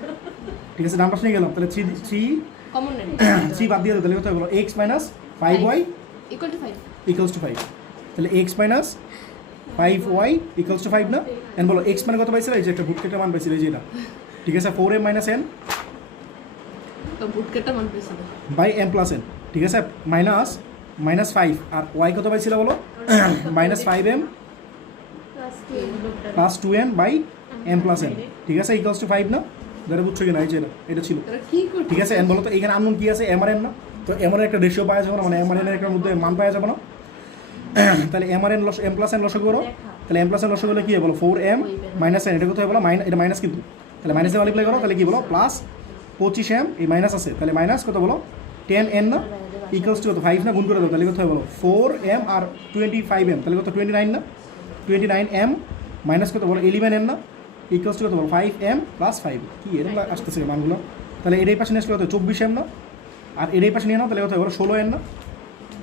ঠিক আছে। ডান পাশে নিয়ে গেলাম, তাহলে 3 বাদ দিয়ে দাও, তাহলে কত বলো x - 5y ইকুয়ালস টু 5, তাহলে x - 5y ইকুয়ালস টু 5 না। এন্ড বলো x মানে কত পাইছিল, এই যে একটা ভুটকেটা মান পাইছিল এই যে এটা, ঠিক আছে, 4m - n by m plus n, ঠিক আছে, -5, আর y কত পাইছিল বলো -5m plus 2n by m plus n, ঠিক আছে, ইকুয়ালস টু 5 না। ধরে বুঝছো কি না, এই যে এটা ছিল, ঠিক আছে। এন বলো তো এখানে আননোন কি আছে, এম আর এন না, তো এম আর একটা রেশিও পাওয়া যাবে না, মানে এম আর এনের একটা মধ্যে মান পাওয়া যাবে না। তাহলে M R N M plus N লসক করো, তাহলে এম প্লাস এন লসক করলে কি হয় বলো 4m - n, এটা কোথায় বলো এটা মাইনাস, কিন্তু তাহলে মাইনাসে মাল্টিপ্লাই করো, তাহলে কি বলো প্লাস 25m, এই মাইনাস আছে, তাহলে মাইনাস কত বলো 10n না, ইকুয়ালস টু কত 5 না, গুণ করে দাও, তাহলে কত হয় বলো 4m আর 25m, তাহলে কত 29 না, 29m মাইনাস কত বলো 11n না, ইকুয়ালস টু কত বলো 5m প্লাস 5, কি এরকম আসতেছে মানগুলো। তাহলে এটাই পাশে নিয়ে আসলে কত 24m না, আর এটাই পাশে নিয়ে নাও, তাহলে কত হয় বলো 16n না,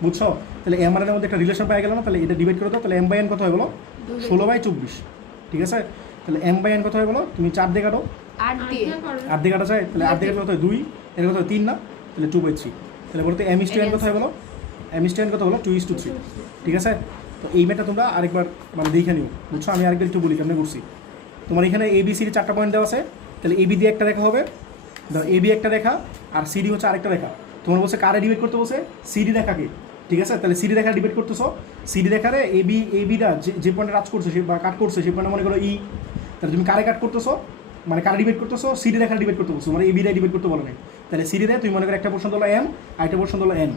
বুঝছো। তাহলে এম আর এর মধ্যে একটা রিলেশন পাওয়া গেল না, তাহলে এটা ডিভাইড করে দাও, তাহলে m/n কত হয় বলো 16/24, ঠিক আছে। তাহলে m/n কত হয় বলো, তুমি 4 দিয়ে কাটো, 8 দিয়ে কাটা যায়, তাহলে 8 দিয়ে কাটলে কত হয় 2, এর কত হয় 3 না, তাহলে 2/3, তাহলে বলতে m/n কত হয় বলো, m/n কত হলো 2:3, ঠিক আছে। তো এই ম্যাটটা তোমরা আরেকবার মানে দেখে নিও, বুঝছো। আমি আরেকবার একটু বলি কেমন করছি। তোমার এখানে ABCD 4টা পয়েন্ট দেওয়া আছে, তাহলে AB দিয়ে একটা রেখা হবে, AB একটা রেখা, আর CD হচ্ছে আরেকটা রেখা। তোমার বলছে কারে ডিভাইড করতে বলছে, CD রেখাকে, ঠিক আছে। তাহলে CD রেখা ডিভাইড করতেছো, CD রেখারে ABটা যে পয়েন্টে টাচ করছে সে বা কাট করছে সেই পয়েন্টে মনে করো E, তাহলে তুমি কারে কাট করতেছো, মানে কারে ডিভাইড করতেছো, CD রেখা ডিভাইড করতে বলছো, মানে AB রে ডিভাইড করতে বলো না। তাহলে CD রে তুমি মনে করো একটা পোর্শন হলো M, আর একটা পোর্শন হলো N,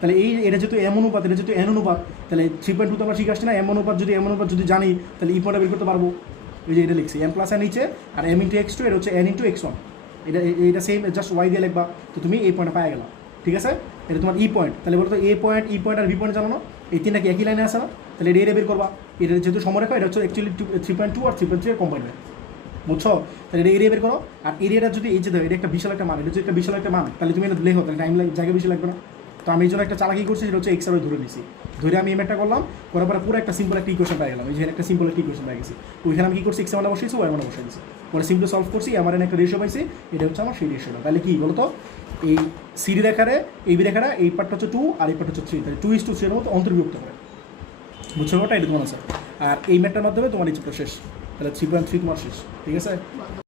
তাহলে এটা যেহেতু M অনুপাত, এটা যেহেতু N অনুপাত, তাহলে 3.2 তো আমরা শিখে আসছি না, M অনুপাত যদি জানি তাহলে ই পয়েন্টটা বের করতে পারবো। এই যে এটা লিখছি m প্লাস n নিচে, আর m ইন্টু x2, এটা হচ্ছে n ইন্টু x1, এটা সেম, জাস্ট y দিয়ে লিখবা, তো তুমি এই পয়েন্টটা পাই গেলা, ঠিক আছে। এটা তোমার ই পয়েন্ট, তাহলে বলো তো এ পয়েন্ট, ই পয়েন্ট আর বি পয়েন্ট জানো না, এই তিনটা কি একই লাইনে আসে না, তাহলে এটা বের করবা। এটা যেহেতু সমরেখা, এটা হচ্ছে অ্যাকচুয়ালি 3.2 আর 3.3 এর কম্বাইন্ড, বুঝছো। তাহলে এটা এরিয়া বের করো, আর এরিয়াটা যদি এই যে এটা একটা বিশাল একটা মান, এটা যদি একটা বিশাল একটা মান, তাহলে তুমি এটা লেখো, তাহলে টাইম জায়গা বেশি লাগবে না। তো আমি এই জন্য একটা চালাকি করছি, সেটা হচ্ছে এক্স আর ধরে নিয়েছি, ধরে আমি এমএটা করলাম, করার পরে পুরো একটা সিম্পল একটা ইকুয়েশন পেয়ে গেলাম, এই যে একটা সিম্পল একটা ইকুয়েশন পেয়ে গেছি। ওইখানে আমি কী করছি, এক্স মানে বসিয়েছি, ওয়াই মানে বসিয়েছি, পরে সিম্পলি সলভ করছি, আমার একটা রেশিও পাইছি, এটা হচ্ছে আমার সেই রেশিওটা। তাহলে কি বলো তো এই সিডি রেখারে এই বি রেখাটা এই পার্টটা হচ্ছে 2 আর এই পার্ট হচ্ছে 3, তাহলে 2:3 এর মতো অন্তর্বিভক্ত করে। বুঝছো ব্যাপারটা? এটা তোমার আছে। আর এই ম্যাটটার মাধ্যমে তোমার এই চ্যাপ্টার শেষ, তাহলে 3.3 তোমার শেষ। ঠিক আছে? বন্ধ